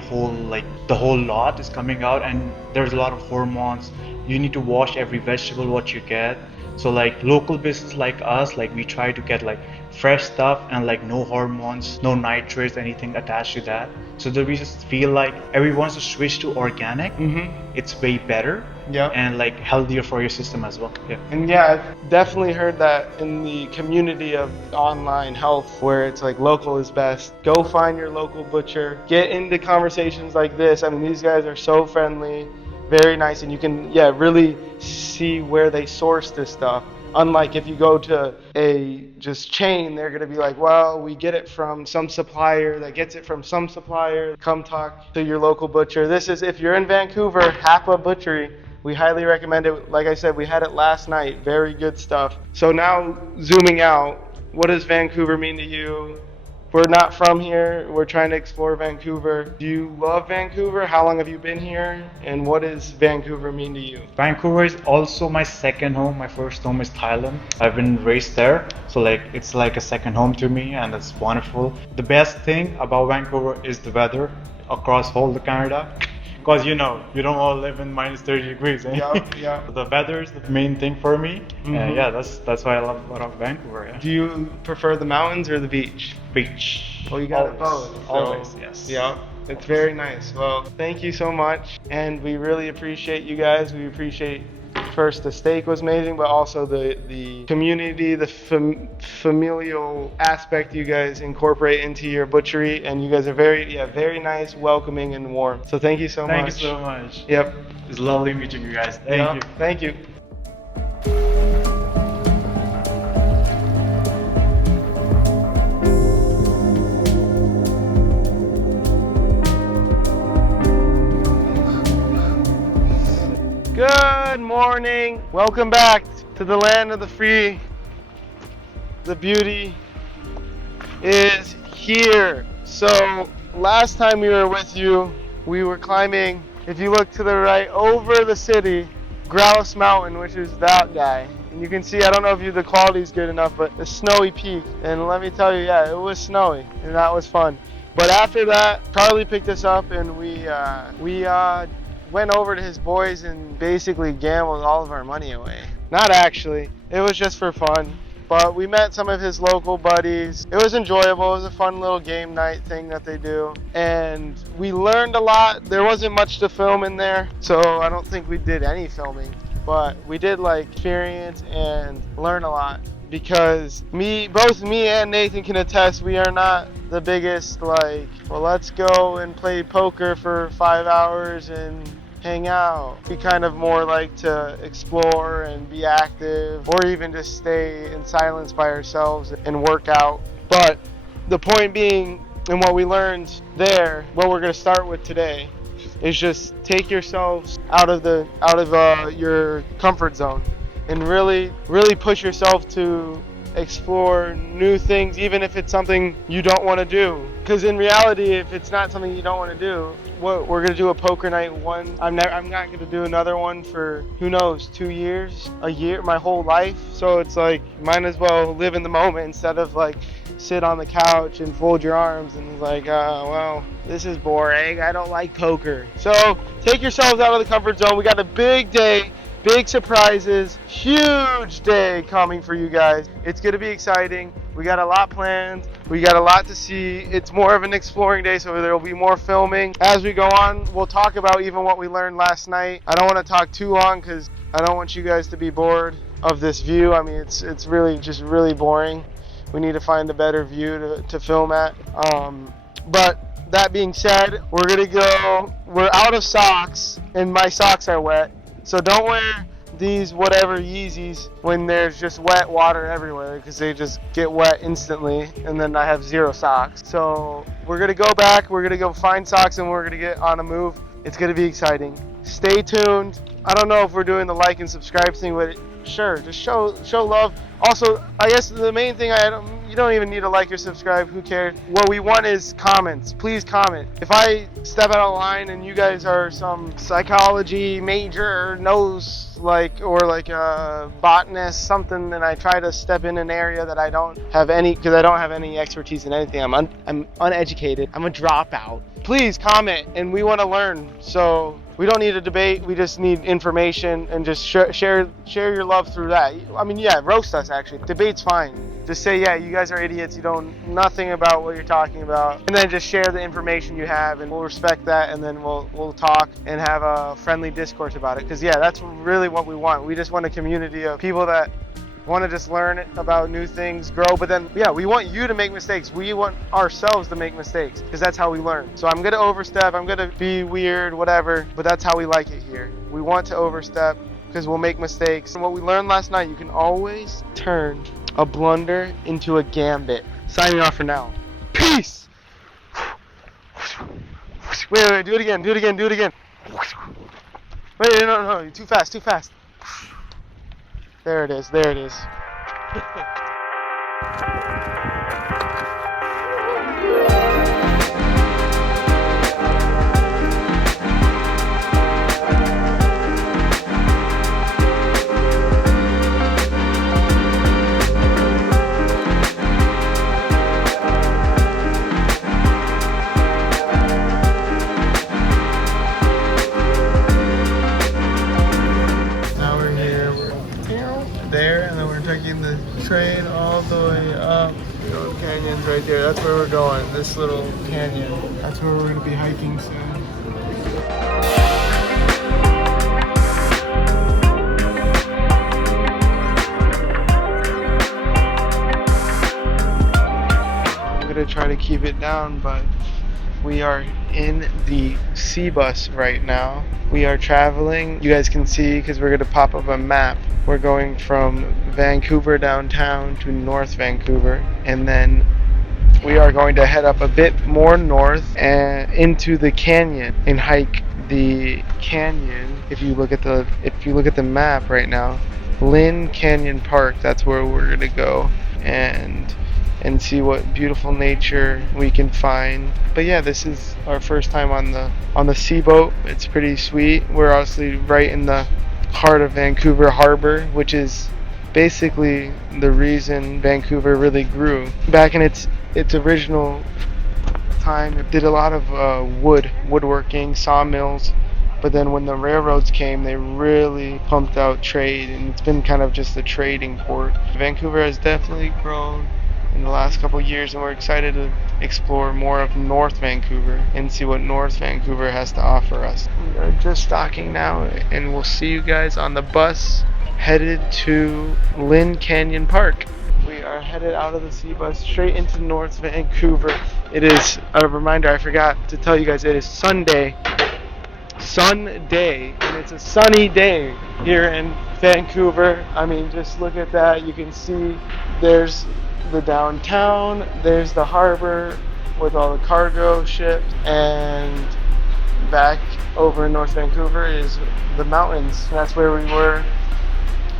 the whole lot is coming out, and there's a lot of hormones. You need to wash every vegetable what you get. So like local business like us, like we try to get like fresh stuff and like no hormones, no nitrates, anything attached to that. So that we just feel like everyone wants to switch to organic. It's way better. Yeah. And like healthier for your system as well. Yeah. And yeah, I've definitely heard that in the community of online health, where it's like local is best. Go find your local butcher. Get into conversations like this. I mean, these guys are so friendly, very nice, and you can, yeah, really see where they source this stuff. Unlike if you go to a just chain, they're going to be like, well, we get it from some supplier that gets it from some supplier. Come talk to your local butcher. This is, if you're in Vancouver, Happa Butchery. We highly recommend it. Like I said, we had it last night. Very good stuff. So now, zooming out, what does Vancouver mean to you? we're not from here. We're trying to explore Vancouver. Do you love Vancouver? How long have you been here? And what does Vancouver mean to you? Vancouver is also my second home. My first home is Thailand. I've been raised there, so like it's like a second home to me, and it's wonderful. The best thing about Vancouver is the weather across whole the Canada, because you know you don't all live in minus 30 degrees. Eh? Yeah. The weather is the main thing for me. Mhm. Yeah, that's why I love about Vancouver. Yeah. Do you prefer the mountains or the beach? Beach. Oh, you got it Always. both. Always, yes. Yeah, it's very nice. Well, thank you so much, and we really appreciate you guys. We appreciate first the steak was amazing, but also the community, the familial aspect you guys incorporate into your butchery, and you guys are very nice, welcoming, and warm. So thank you so much. Thank you so much. Yep. It's lovely meeting you guys. Thank Yeah, you. Thank you. Good morning. Welcome back to the land of the free. The beauty is here. So last time we were with you, we were climbing, if you look to the right, over the city, Grouse Mountain, which is that guy. And you can see, I don't know if the quality is good enough, but the snowy peak. And let me tell you, yeah, it was snowy, and that was fun. But after that, Carly picked us up, and we went over to his boys and basically gambled all of our money away. Not actually, it was just for fun. But we met some of his local buddies. It was enjoyable. It was a fun little game night thing that they do. And we learned a lot. There wasn't much to film in there, so I don't think we did any filming. But we did like experience and learn a lot. Because both me and Nathan can attest, we are not the biggest like, well, let's go and play poker for 5 hours and hang out. We kind of more like to explore and be active, or even just stay in silence by ourselves and work out. But the point being, and what we learned there, what we're going to start with today, is just take yourselves out of your comfort zone and really push yourself to explore new things, even if it's something you don't want to do. Because in reality, if it's not something you don't want to do, we're gonna do a poker night one. I'm not gonna do another one for, who knows, 2 years, a year, my whole life. So it's like, might as well live in the moment instead of like sit on the couch and fold your arms and like, well, this is boring, I don't like poker. So take yourselves out of the comfort zone. We got a big day, big surprises, huge day coming for you guys. It's going to be exciting. We got a lot planned. We got a lot to see. It's more of an exploring day, so there will be more filming. As we go on, we'll talk about even what we learned last night. I don't want to talk too long because I don't want you guys to be bored of this view. I mean, it's really just really boring. We need to find a better view to film at. But that being said, we're out of socks, and my socks are wet. So don't wear these whatever Yeezys when there's just wet water everywhere, because they just get wet instantly, and then I have 0 socks. So we're going to go back, we're going to go find socks, and we're going to get on a move. It's going to be exciting. Stay tuned. I don't know if we're doing the like and subscribe thing, but sure, just show love. Also, I guess the main thing, you don't even need to like or subscribe, who cares? What we want is comments. Please comment. If I step out of line and you guys are some psychology major, or like a botanist, something, and I try to step in an area that I don't have any, because I don't have any expertise in anything. I'm uneducated. I'm a dropout. Please comment, and we want to learn. So we don't need a debate. We just need information, and just share your love through that. I mean, yeah, roast us actually. Debate's fine. Just say, yeah, you guys are idiots. You know nothing about what you're talking about, and then just share the information you have, and we'll respect that, and then we'll talk and have a friendly discourse about it. Because yeah, that's really what we want. We just want a community of people that want to just learn about new things, grow, but then, yeah, we want you to make mistakes. We want ourselves to make mistakes, because that's how we learn. So I'm going to overstep, I'm going to be weird, whatever, but that's how we like it here. We want to overstep, because we'll make mistakes. And what we learned last night, you can always turn a blunder into a gambit. Signing off for now. Peace! Wait, do it again. Wait, no, you're too fast. There it is. train all the way up. Those canyons right there. That's where we're going. This little canyon. That's where we're gonna be hiking soon. I'm gonna try to keep it down, but we are in the sea bus right now. We are traveling. You guys can see because we're gonna pop up a map. We're going from Vancouver downtown to North Vancouver, and then we are going to head up a bit more north and into the canyon and hike the canyon. If you look at the map right now, Lynn Caynon Park. That's where we're gonna go and see what beautiful nature we can find. But yeah, this is our first time on the sea boat. It's pretty sweet. We're obviously right in the heart of Vancouver Harbor, which is basically the reason Vancouver really grew. Back in its original time, it did a lot of woodworking, sawmills, but then when the railroads came, they really pumped out trade, and it's been kind of just a trading port. Vancouver has definitely grown in the last couple of years, and we're excited to explore more of North Vancouver and see what North Vancouver has to offer us. We are just docking now, and we'll see you guys on the bus headed to Lynn Caynon Park. We are headed out of the sea bus straight into North Vancouver. It is a reminder, I forgot to tell you guys, it is Sunday, and it's a sunny day here in Vancouver. I mean, just look at that. You can see there's the downtown, there's the harbor with all the cargo ships, and back over in North Vancouver is the mountains. That's where we were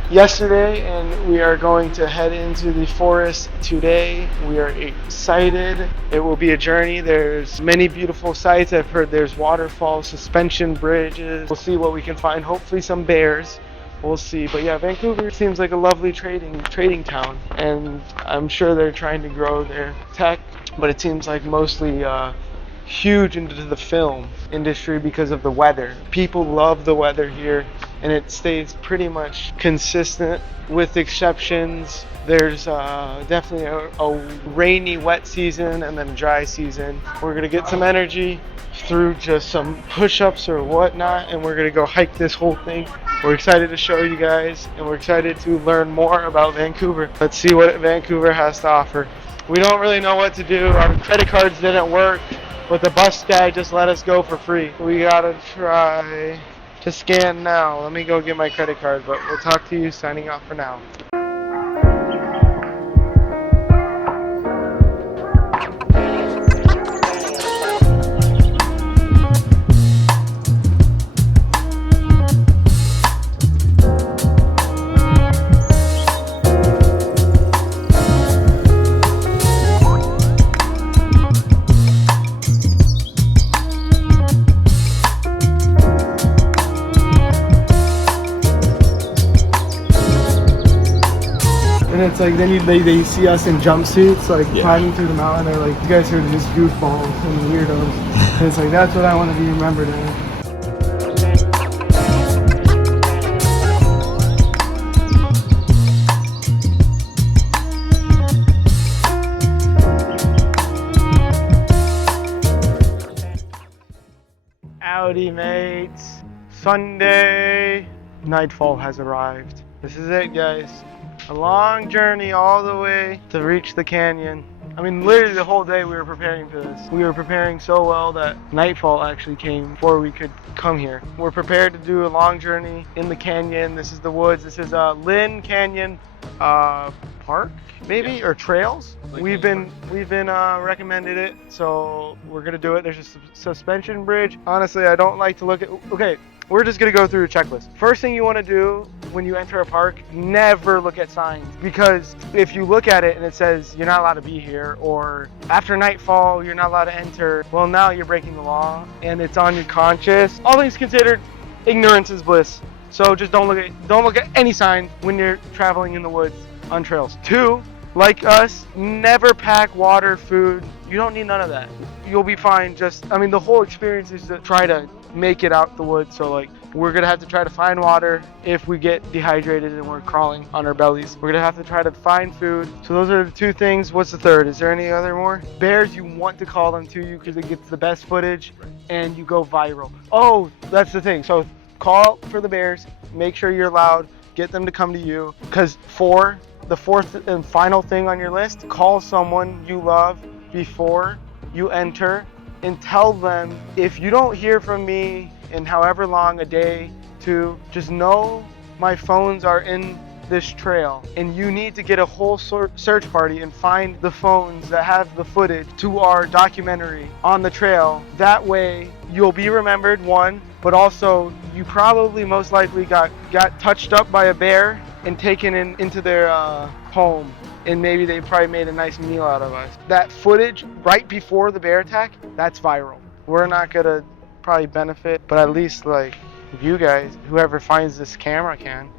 yesterday, and we are going to head into the forest today. We are excited. It will be a journey. There's many beautiful sights. I've heard there's waterfalls, suspension bridges. We'll see what we can find. Hopefully some bears. We'll see. But yeah, Vancouver seems like a lovely trading town, and I'm sure they're trying to grow their tech, but it seems like mostly huge into the film industry because of the weather. People love the weather here, and it stays pretty much consistent with exceptions. There's definitely a rainy, wet season and then dry season. We're gonna get some energy through just some push-ups or whatnot, and we're gonna go hike this whole thing. We're excited to show you guys, and we're excited to learn more about Vancouver. Let's see what Vancouver has to offer. We don't really know what to do. Our credit cards didn't work, but the bus guy just let us go for free. We gotta try to scan now. Let me go get my credit card, but we'll talk to you signing off for now. And it's like, then they see us in jumpsuits, like climbing through the mountain. They're like, you guys are just goofballs and weirdos. And it's like, that's what I want to be remembered as. Howdy, mates. Sunday. Nightfall has arrived. This is it, guys. A long journey all the way to reach the canyon. I mean, literally the whole day we were preparing for this. We were preparing so well that nightfall actually came before we could come here. We're prepared to do a long journey in the canyon. This is the woods. This is Lynn Caynon Park, maybe, or trails. We've been recommended it, so we're gonna do it. There's a suspension bridge. Honestly, I don't like to look at. Okay, we're just gonna go through a checklist. First thing you want to do when you enter a park, never look at signs, because if you look at it and it says you're not allowed to be here, or after nightfall you're not allowed to enter, well, now you're breaking the law and it's on your conscience. All things considered, ignorance is bliss. So just don't look at any sign when you're traveling in the woods on trails. 2, like us, never pack water, food. You don't need none of that. You'll be fine. The whole experience is to try to make it out the woods. So like, We're gonna have to try to find water if we get dehydrated and we're crawling on our bellies. We're gonna have to try to find food. So those are the 2 things. What's the third? Is there any other more? Bears, you want to call them to you because it gets the best footage and you go viral. Oh, that's the thing. So call for the bears, make sure you're loud, get them to come to you. Because the fourth and final thing on your list, call someone you love before you enter and tell them, if you don't hear from me in however long, a day, 2, just know my phones are in this trail and you need to get a whole search party and find the phones that have the footage to our documentary on the trail. That way you'll be remembered, 1, but also you probably most likely got touched up by a bear and taken into their home, and maybe they probably made a nice meal out of us. That footage right before the bear attack, that's viral. We're not gonna probably benefit, but at least like you guys, whoever finds this camera can.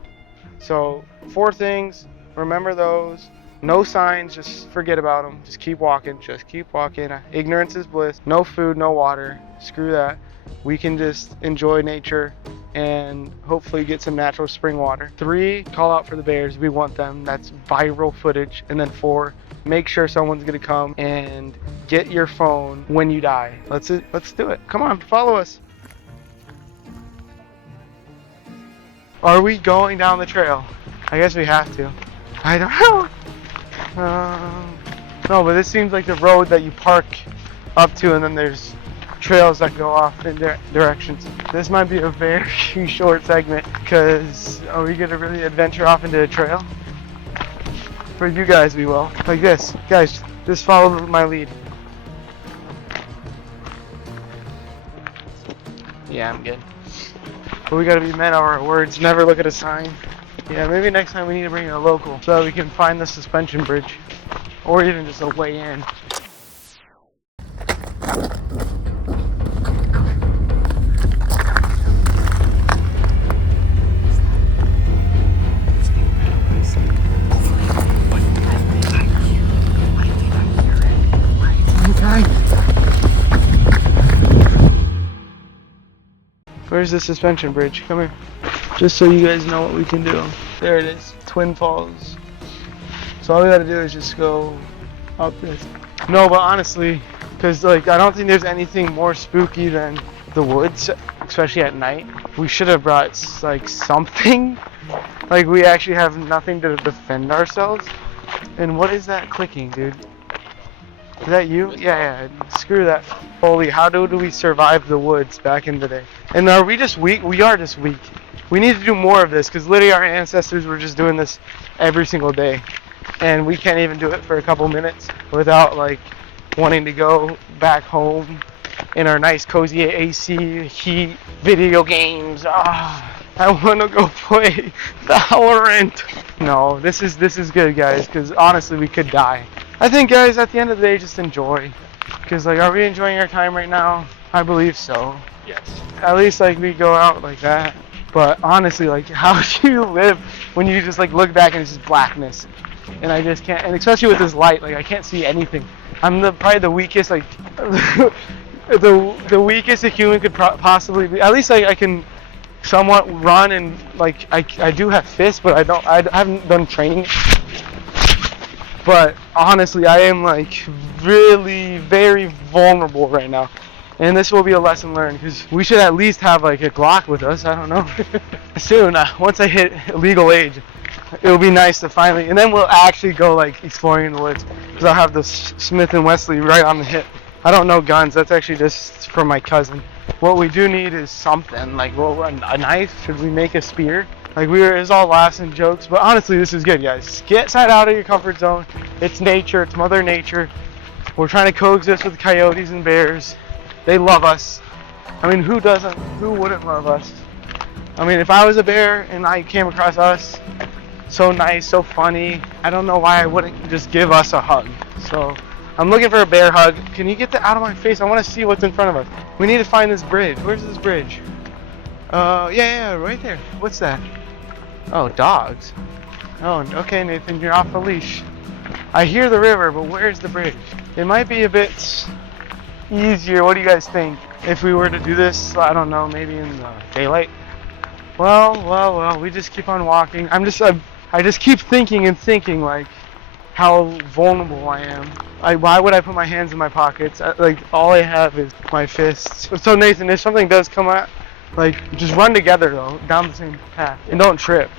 So 4 things, remember those. No signs, just forget about them. Just keep walking, Ignorance is bliss. No food, no water, screw that. We can just enjoy nature and hopefully get some natural spring water. 3, call out for the bears. We want them. That's viral footage. And then 4, make sure someone's gonna come and get your phone when you die. Let's do it. Come on, follow us. Are we going down the trail? I guess we have to. I don't know. No, but this seems like the road that you park up to, and then there's trails that go off in directions. This might be a very short segment, because are we gonna really adventure off into a trail? For you guys, we will. Like this. Guys, just follow my lead. Yeah, I'm good. But we gotta be men of our words. Never look at a sign. Yeah, maybe next time we need to bring a local so that we can find the suspension bridge. Or even just a way in. Where's the suspension bridge? Come here. Just so you guys know what we can do. There it is, Twin Falls. So all we gotta do is just go up this. No, but honestly, because like I don't think there's anything more spooky than the woods, especially at night. We should have brought like something. Like we actually have nothing to defend ourselves. And what is that clicking, dude? Is that you? Yeah, screw that. Holy, how do we survive the woods back in the day? And are we just weak? We are just weak. We need to do more of this, because literally our ancestors were just doing this every single day. And we can't even do it for a couple minutes without like wanting to go back home in our nice cozy AC, heat, video games. I want to go play Valorant. No, this is good, guys, because honestly we could die. I think, guys, at the end of the day, just enjoy. Because, like, are we enjoying our time right now? I believe so. Yes. At least, like, we go out like that. But honestly, like, how do you live when you just, like, look back and it's just blackness? And I just can't, and especially with this light, like, I can't see anything. I'm probably the weakest, like, the weakest a human could possibly be. At least, like, I can somewhat run and, like, I do have fists, but I haven't done training. But honestly, I am like really very vulnerable right now. And this will be a lesson learned, because we should at least have like a Glock with us. I don't know. Soon, once I hit legal age, it will be nice to finally, and then we'll actually go like exploring in the woods. Because I'll have the Smith & Wesson right on the hip. I don't know guns. That's actually just for my cousin. What we do need is something like a knife. Should we make a spear? Like it's all laughs and jokes, but honestly, this is good, guys. Get out of your comfort zone. It's nature. It's Mother Nature. We're trying to coexist with coyotes and bears. They love us. I mean, who doesn't? Who wouldn't love us? I mean, if I was a bear and I came across us, so nice, so funny, I don't know why I wouldn't just give us a hug. So I'm looking for a bear hug. Can you get that out of my face? I want to see what's in front of us. We need to find this bridge. Where's this bridge? Yeah, right there. What's that? Oh, dogs. Oh, okay, Nathan, you're off the leash. I hear the river, but where's the bridge? It might be a bit easier. What do you guys think? If we were to do this, I don't know, maybe in the daylight? Well, we just keep on walking. I just keep thinking and thinking, like, how vulnerable I am. Why would I put my hands in my pockets? Like, all I have is my fists. So Nathan, if something does come out, like, just run together though, down the same path, and don't trip.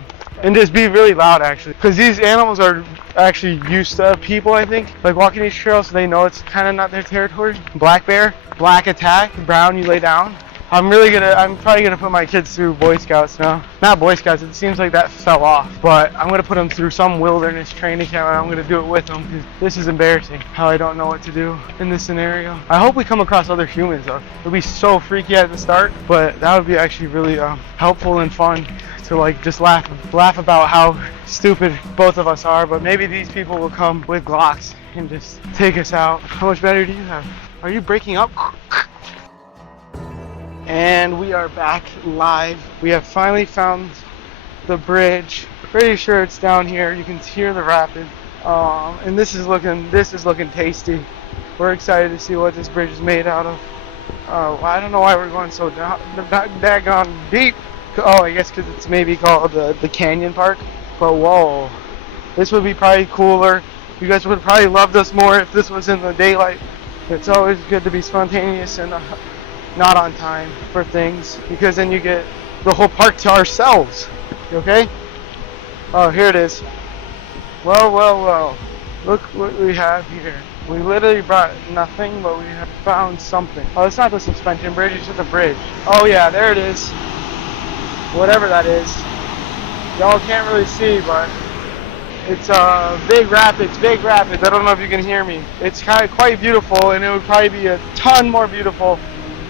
And just be really loud, actually, because these animals are actually used to people, I think. Like, walking these trails, so they know it's kind of not their territory. Black bear, black attack, brown, you lay down. I'm probably gonna put my kids through Boy Scouts now. Not Boy Scouts, it seems like that fell off. But I'm gonna put them through some wilderness training camp, and I'm gonna do it with them, because this is embarrassing, how I don't know what to do in this scenario. I hope we come across other humans, though. It'll be so freaky at the start, but that would be actually really helpful and fun to, like, just laugh about how stupid both of us are. But maybe these people will come with Glocks and just take us out. How much battery do you have? Are you breaking up? And we are back live. We have finally found the bridge. Pretty sure it's down here. You can hear the rapid. And this is looking tasty. We're excited to see what this bridge is made out of. I don't know why we're going so daggone deep. Oh, I guess because it's maybe called the Canyon Park. But whoa, this would be probably cooler. You guys would probably loved us more if this was in the daylight. It's always good to be spontaneous and not on time for things, because then you get the whole park to ourselves. You okay? Oh, here it is. Well. Look what we have here. We literally brought nothing, but we have found something. Oh, it's not the suspension bridge, it's just a bridge. Oh yeah, there it is. Whatever that is. Y'all can't really see, but it's big rapids. I don't know if you can hear me. It's quite beautiful, and it would probably be a ton more beautiful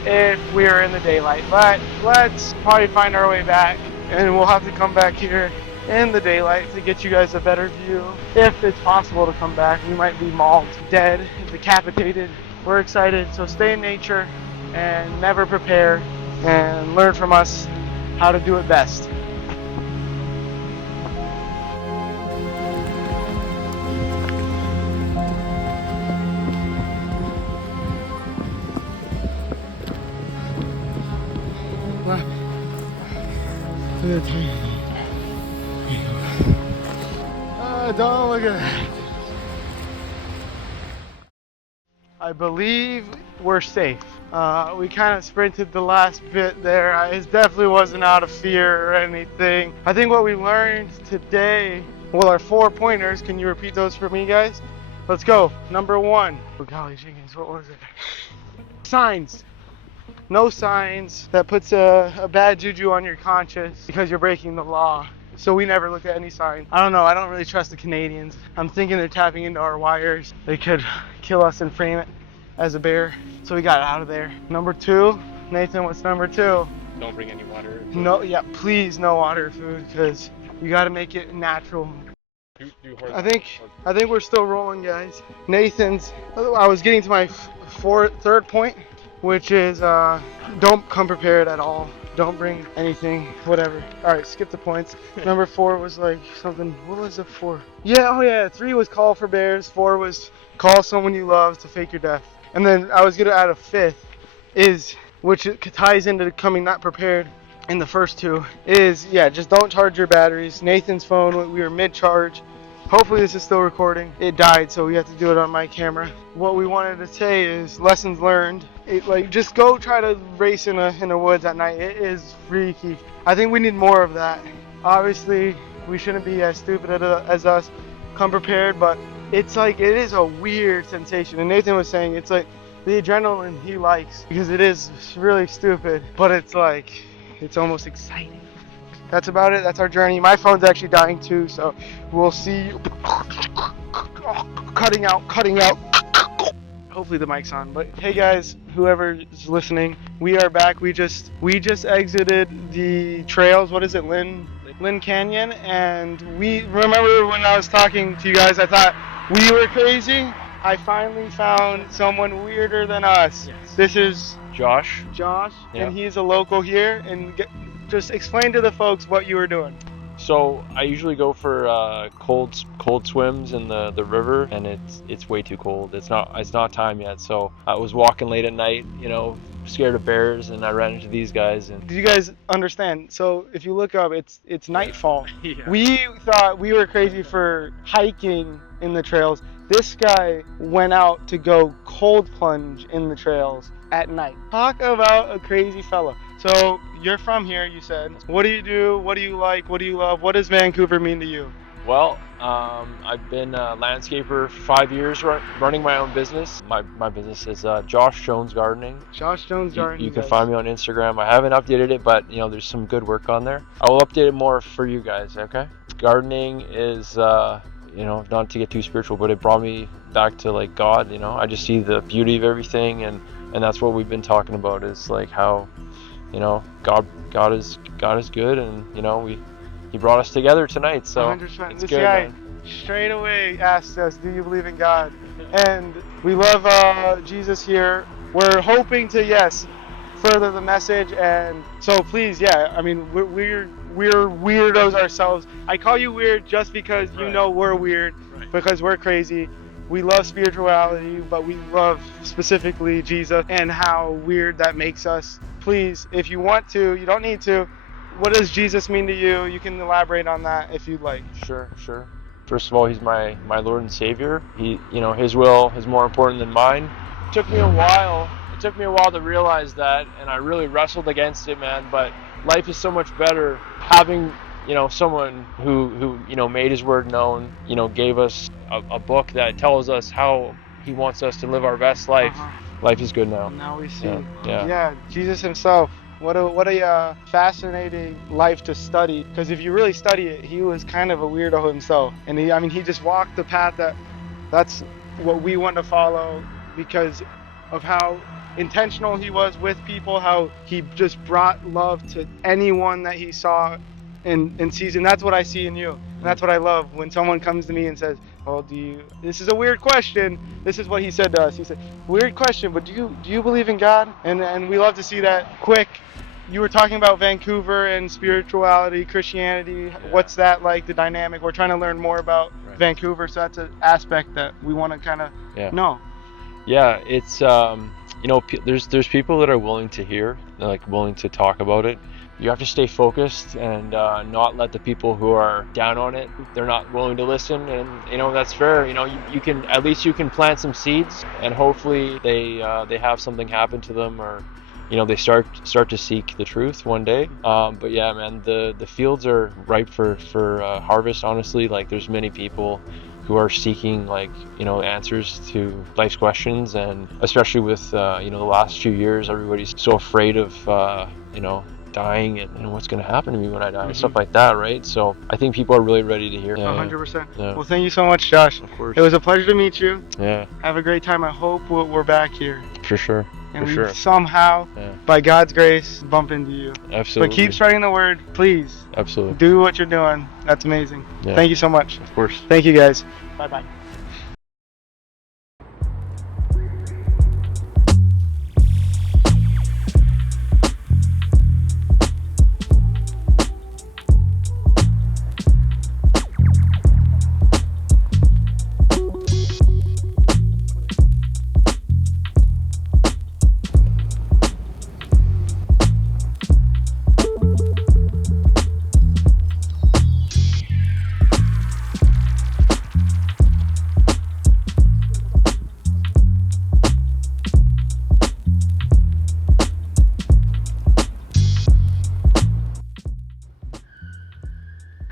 if we were in the daylight. But let's probably find our way back, and we'll have to come back here in the daylight to get you guys a better view. If it's possible to come back, we might be mauled, dead, decapitated. We're excited, so stay in nature and never prepare, and learn from us how to do it best. Look at the don't look at that. I believe we're safe. We kind of sprinted the last bit there. It definitely wasn't out of fear or anything. I think what we learned today, well, our 4 pointers, can you repeat those for me, guys? Let's go. Number 1. Oh, golly chickens, what was it? Signs. No signs. That puts a bad juju on your conscience because you're breaking the law. So we never look at any sign. I don't know, I don't really trust the Canadians. I'm thinking they're tapping into our wires. They could kill us and frame it as a bear. So we got out of there. Number 2, Nathan, what's number 2? Don't bring any water. No, yeah, please no water or food, because you gotta make it natural. I think we're still rolling, guys. Nathan's, I was getting to my third point, which is don't come prepared at all. Don't bring anything, whatever. All right, skip the points. Number 4 was like something, what was it 4? Yeah, oh yeah, 3 was call for bears. 4 was call someone you love to fake your death. And then I was gonna add a 5th, which ties into coming not prepared in the first 2, is, yeah, just don't charge your batteries. Nathan's phone, we were mid-charge. Hopefully this is still recording. It died, so we have to do it on my camera. What we wanted to say is lessons learned. Just go try to race in the woods at night. It is freaky. I think we need more of that. Obviously, we shouldn't be as stupid as us. Come prepared, but it's like, it is a weird sensation. And Nathan was saying it's like the adrenaline he likes, because it is really stupid, but it's like, it's almost exciting. That's about it. That's our journey. My phone's actually dying too, so we'll see. Cutting out. Hopefully the mic's on. But hey guys, whoever is listening, we are back. We just exited the trails. What is it, Lynn Caynon? And we remember when I was talking to you guys, I thought we were crazy. I finally found someone weirder than us. Yes. This is Josh, Yeah. And he's a local here. And just explain to the folks what you were doing. So I usually go for cold swims in the river, and it's way too cold. It's not time yet. So I was walking late at night, scared of bears, and I ran into these guys. And Do you guys understand? So if you look up, it's nightfall. Yeah. We thought we were crazy for hiking in the trails. This guy went out to go cold plunge in the trails at night. Talk about a crazy fella. So you're from here, you said. What do you do? What do you like? What do you love? What does Vancouver mean to you? well, I've been a landscaper for 5 years, running my own business. My business is Josh Jones Gardening. Josh Jones Gardening. You can find me on Instagram. I haven't updated it, but there's some good work on there. I will update it more for you guys. Okay. Gardening is not to get too spiritual, but it brought me back to like God. I just see the beauty of everything, and that's what we've been talking about, is like how God is good, and he brought us together tonight, so 100%. it's This good, guy man. straight away asked us, do you believe in God? And we love Jesus here. We're hoping to, yes, further the message, and so please, we're weirdos ourselves. I call you weird just because we're weird, because we're crazy. We love spirituality, but we love specifically Jesus and how weird that makes us. Please, if you want to, you don't need to. What does Jesus mean to you? You can elaborate on that if you'd like. Sure. First of all, he's my Lord and Savior. His will is more important than mine. It took me a while to realize that, and I really wrestled against it, man. But life is so much better having someone who made his word known, gave us a book that tells us how he wants us to live our best life. Life is good now. Now we see. Yeah. Jesus himself. What a fascinating life to study. Because if you really study it, he was kind of a weirdo himself, and he just walked the path that's what we want to follow, because of how intentional he was with people, how he just brought love to anyone that he saw and sees. And that's what I see in you, and that's what I love when someone comes to me and says, well, this is a weird question. This is what he said to us. He said, weird question, but do you believe in God? And we love to see that. Quick, you were talking about Vancouver and spirituality, Christianity. Yeah. What's that like, the dynamic? We're trying to learn more about Vancouver, so that's an aspect that we want to kind of know. Yeah, it's there's people that are willing to hear, like willing to talk about it. You have to stay focused and not let the people who are down on it, they're not willing to listen, and that's fair. You can plant some seeds, and hopefully they have something happen to them, or they start to seek the truth one day. But yeah, man, the fields are ripe for harvest. Honestly, like there's many people who are seeking answers to life's questions, and especially with the last few years, everybody's so afraid of dying and what's going to happen to me when I die, and stuff like that, right? So I think people are really ready to hear. 100%. Yeah. Well, thank you so much, Josh. Of course. It was a pleasure to meet you. Yeah, Have a great time. I hope we're back here. for sure. And For we sure. somehow, by God's grace, bump into you. Absolutely. But keep spreading the word, please. Absolutely. Do what you're doing. That's amazing. Yeah. Thank you so much. Of course. Thank you, guys. Bye-bye.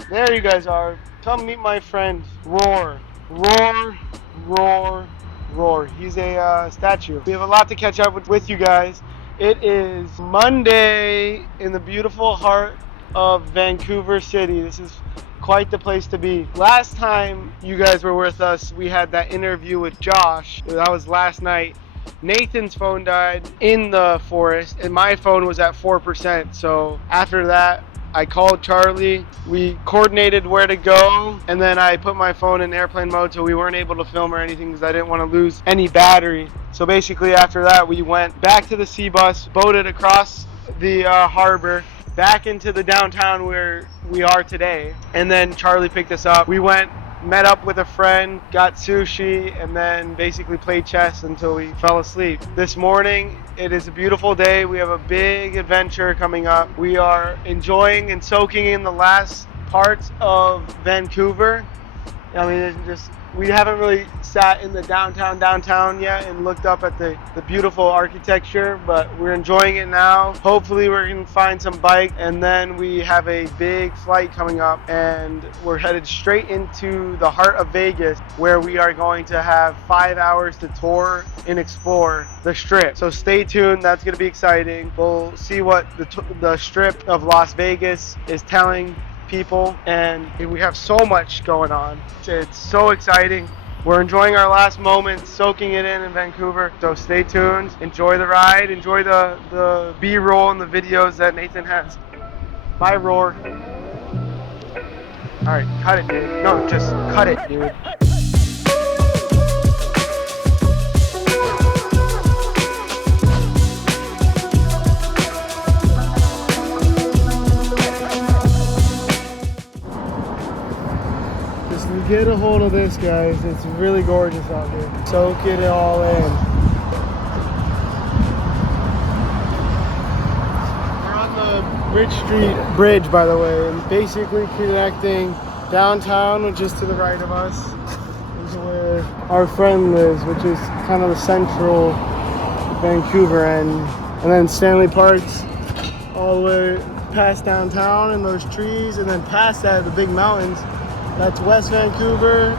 There you guys are. Come meet my friend, Roar. Roar. He's a statue. We have a lot to catch up with you guys. It is Monday in the beautiful heart of Vancouver City. This is quite the place to be. Last time you guys were with us, we had that interview with Josh. That was last night. Nathan's phone died in the forest, and my phone was at 4%. So after that, I called Charlie, we coordinated where to go, and then I put my phone in airplane mode so we weren't able to film or anything because I didn't want to lose any battery. So basically after that we went back to the sea bus, boated across the harbor, back into the downtown where we are today. And then Charlie picked us up. We went, met up with a friend, got sushi, and then basically played chess until we fell asleep. This morning, it is a beautiful day. We have a big adventure coming up. We are enjoying and soaking in the last parts of Vancouver. I mean, it's just, we haven't really sat in the downtown yet and looked up at the beautiful architecture, but we're enjoying it now. Hopefully we're gonna find some bike, and then we have a big flight coming up, and we're headed straight into the heart of Vegas, where we are going to have 5 hours to tour and explore the Strip. So stay tuned, that's gonna be exciting. We'll see what the Strip of Las Vegas is telling people, and we have so much going on. It's so exciting. We're enjoying our last moments, soaking it in Vancouver. So stay tuned, enjoy the ride, enjoy the B-roll and the videos that Nathan has. Bye, Roar. All right, cut it, dude. No, just cut it, dude. Get a hold of this, guys. It's really gorgeous out here. Soak it all in. We're on the Bridge Street Bridge, by the way, and basically connecting downtown, which is to the right of us, is where our friend lives, which is kind of the central Vancouver end, and then Stanley Park's all the way past downtown and those trees, and then past that, the big mountains. That's West Vancouver,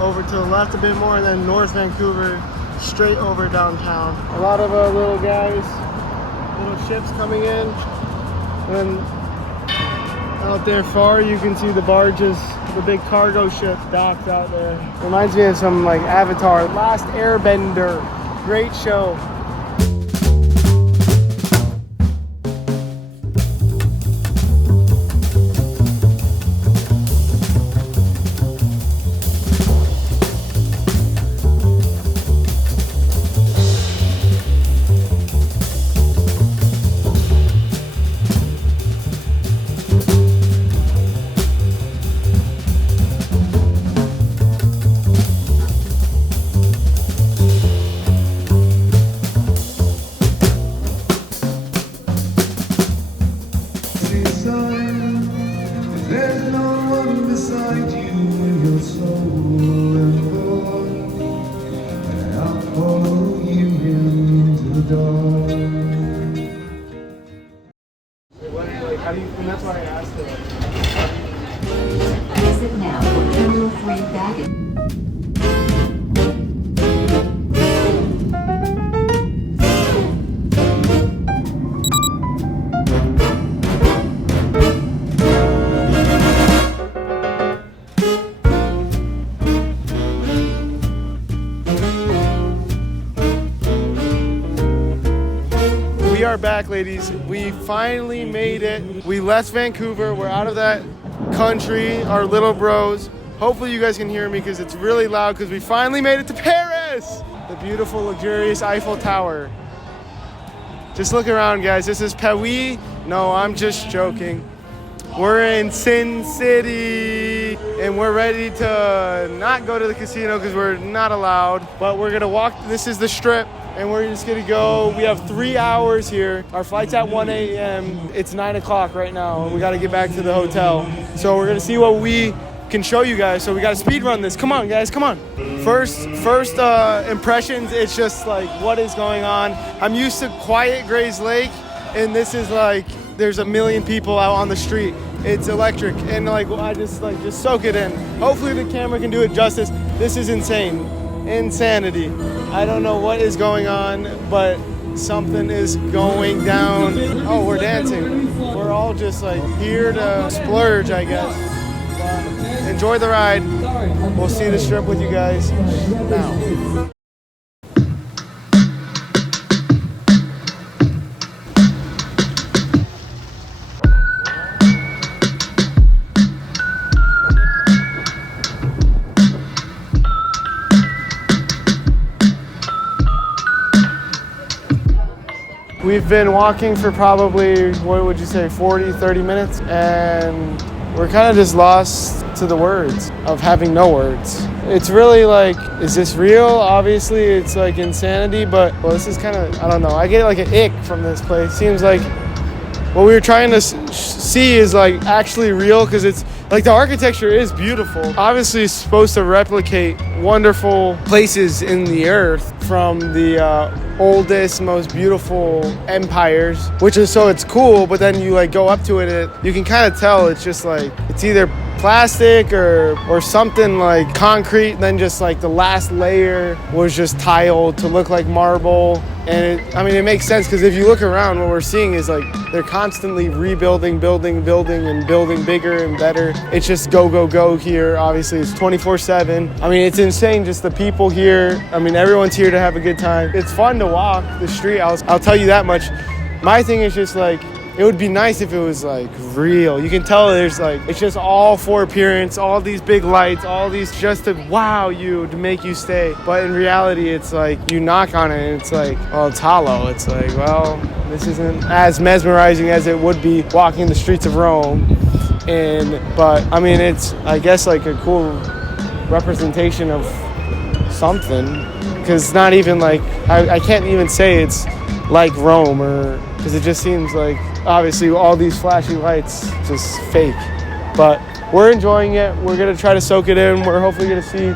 over to the left a bit more, and then North Vancouver, straight over downtown. A lot of little guys, little ships coming in. And then out there far, you can see the barges, the big cargo ship docked out there. Reminds me of some like Avatar, Last Airbender. Great show. And that's why I asked her. Exit now for Terminal 3 baggage. We are back, ladies. We finally made it. We left Vancouver. We're out of that country, our little bros. Hopefully you guys can hear me because it's really loud because we finally made it to Paris. The beautiful, luxurious Eiffel Tower. Just look around, guys. This is Paris. No, I'm just joking. We're in Sin City and we're ready to not go to the casino because we're not allowed, but we're gonna walk. This is the Strip. And we're just gonna go. We have 3 hours here. Our flight's at 1 a.m. It's 9 o'clock right now, and we gotta get back to the hotel. So we're gonna see what we can show you guys. So we gotta speed run this. Come on, guys, come on. First impressions, it's just like, what is going on? I'm used to quiet Grays Lake, and this is like, there's a million people out on the street. It's electric, and like, I just soak it in. Hopefully the camera can do it justice. This is insane. Insanity. I don't know what is going on, but something is going down. Oh, we're dancing. We're all just like here to splurge, I guess. But enjoy the ride. We'll see the Strip with you guys now. We We've been walking for probably, what would you say, 40, 30 minutes, and we're kind of just lost to the words of having no words. It's really like, is this real? Obviously, it's like insanity, but well, this is kind of, I don't know. I get like an ick from this place. Seems like what we were trying to see is like actually real, because it's like the architecture is beautiful. Obviously, it's supposed to replicate wonderful places in the earth from the oldest, most beautiful empires, which is, so it's cool, but then you like go up to it, you can kind of tell it's just like, it's either plastic or something like concrete, and then just like the last layer was just tiled to look like marble. And it makes sense, because if you look around, what we're seeing is like they're constantly rebuilding, building and building bigger and better. It's just go here. Obviously, it's 24/7. It's insane, just the people here. Everyone's here to have a good time. It's fun to walk the street, I'll tell you that much. My thing is just like, it would be nice if it was like real. You can tell there's like, it's just all for appearance, all these big lights, all these just to wow you, to make you stay. But in reality, it's like you knock on it and it's like, well, it's hollow. It's like, well, this isn't as mesmerizing as it would be walking the streets of Rome. But it's, I guess, like a cool representation of something, because it's not even like, I can't even say it's like Rome, or because it just seems like, obviously, all these flashy lights, just fake. But we're enjoying it. We're gonna try to soak it in. We're hopefully gonna see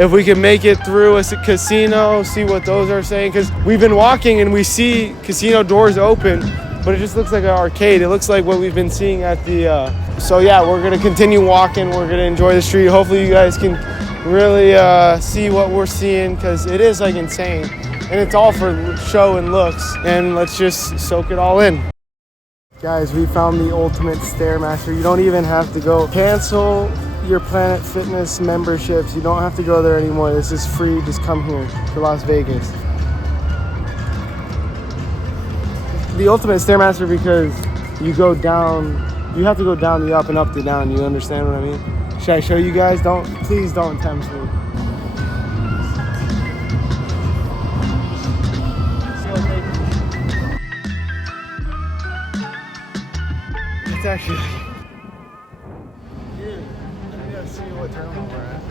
if we can make it through a casino, see what those are saying, because we've been walking and we see casino doors open, but it just looks like an arcade. It looks like what we've been seeing at the so yeah, we're gonna continue walking. We're gonna enjoy the street. Hopefully you guys can really see what we're seeing, because it is like insane. And it's all for show and looks, and let's just soak it all in. Guys, we found the ultimate Stairmaster. You don't even have to go cancel your Planet Fitness memberships. You don't have to go there anymore. This is free. Just come here to Las Vegas. The ultimate Stairmaster, because you go down, you have to go down the up and up the down. You understand what I mean? Should I show you guys? Please don't tempt me. It's actually here. I gotta see what terminal we're at.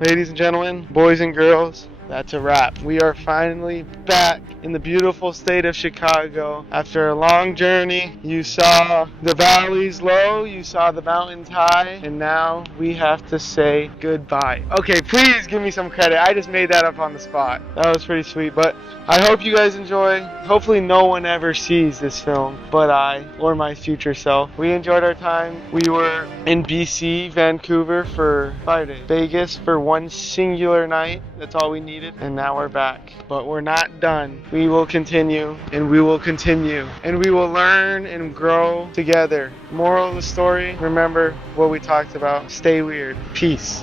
Ladies and gentlemen, boys and girls, that's a wrap. We are finally back in the beautiful state of Chicago. After a long journey, you saw the valleys low, you saw the mountains high, and now we have to say goodbye. Okay, please give me some credit. I just made that up on the spot. That was pretty sweet, but I hope you guys enjoy. Hopefully no one ever sees this film but I or my future self. We enjoyed our time. We were in BC, Vancouver for 5 days. Vegas for one singular night. That's all we needed. And now we're back. But we're not done. We will continue, and we will continue, and we will learn and grow together. Moral of the story, remember what we talked about. Stay weird. Peace.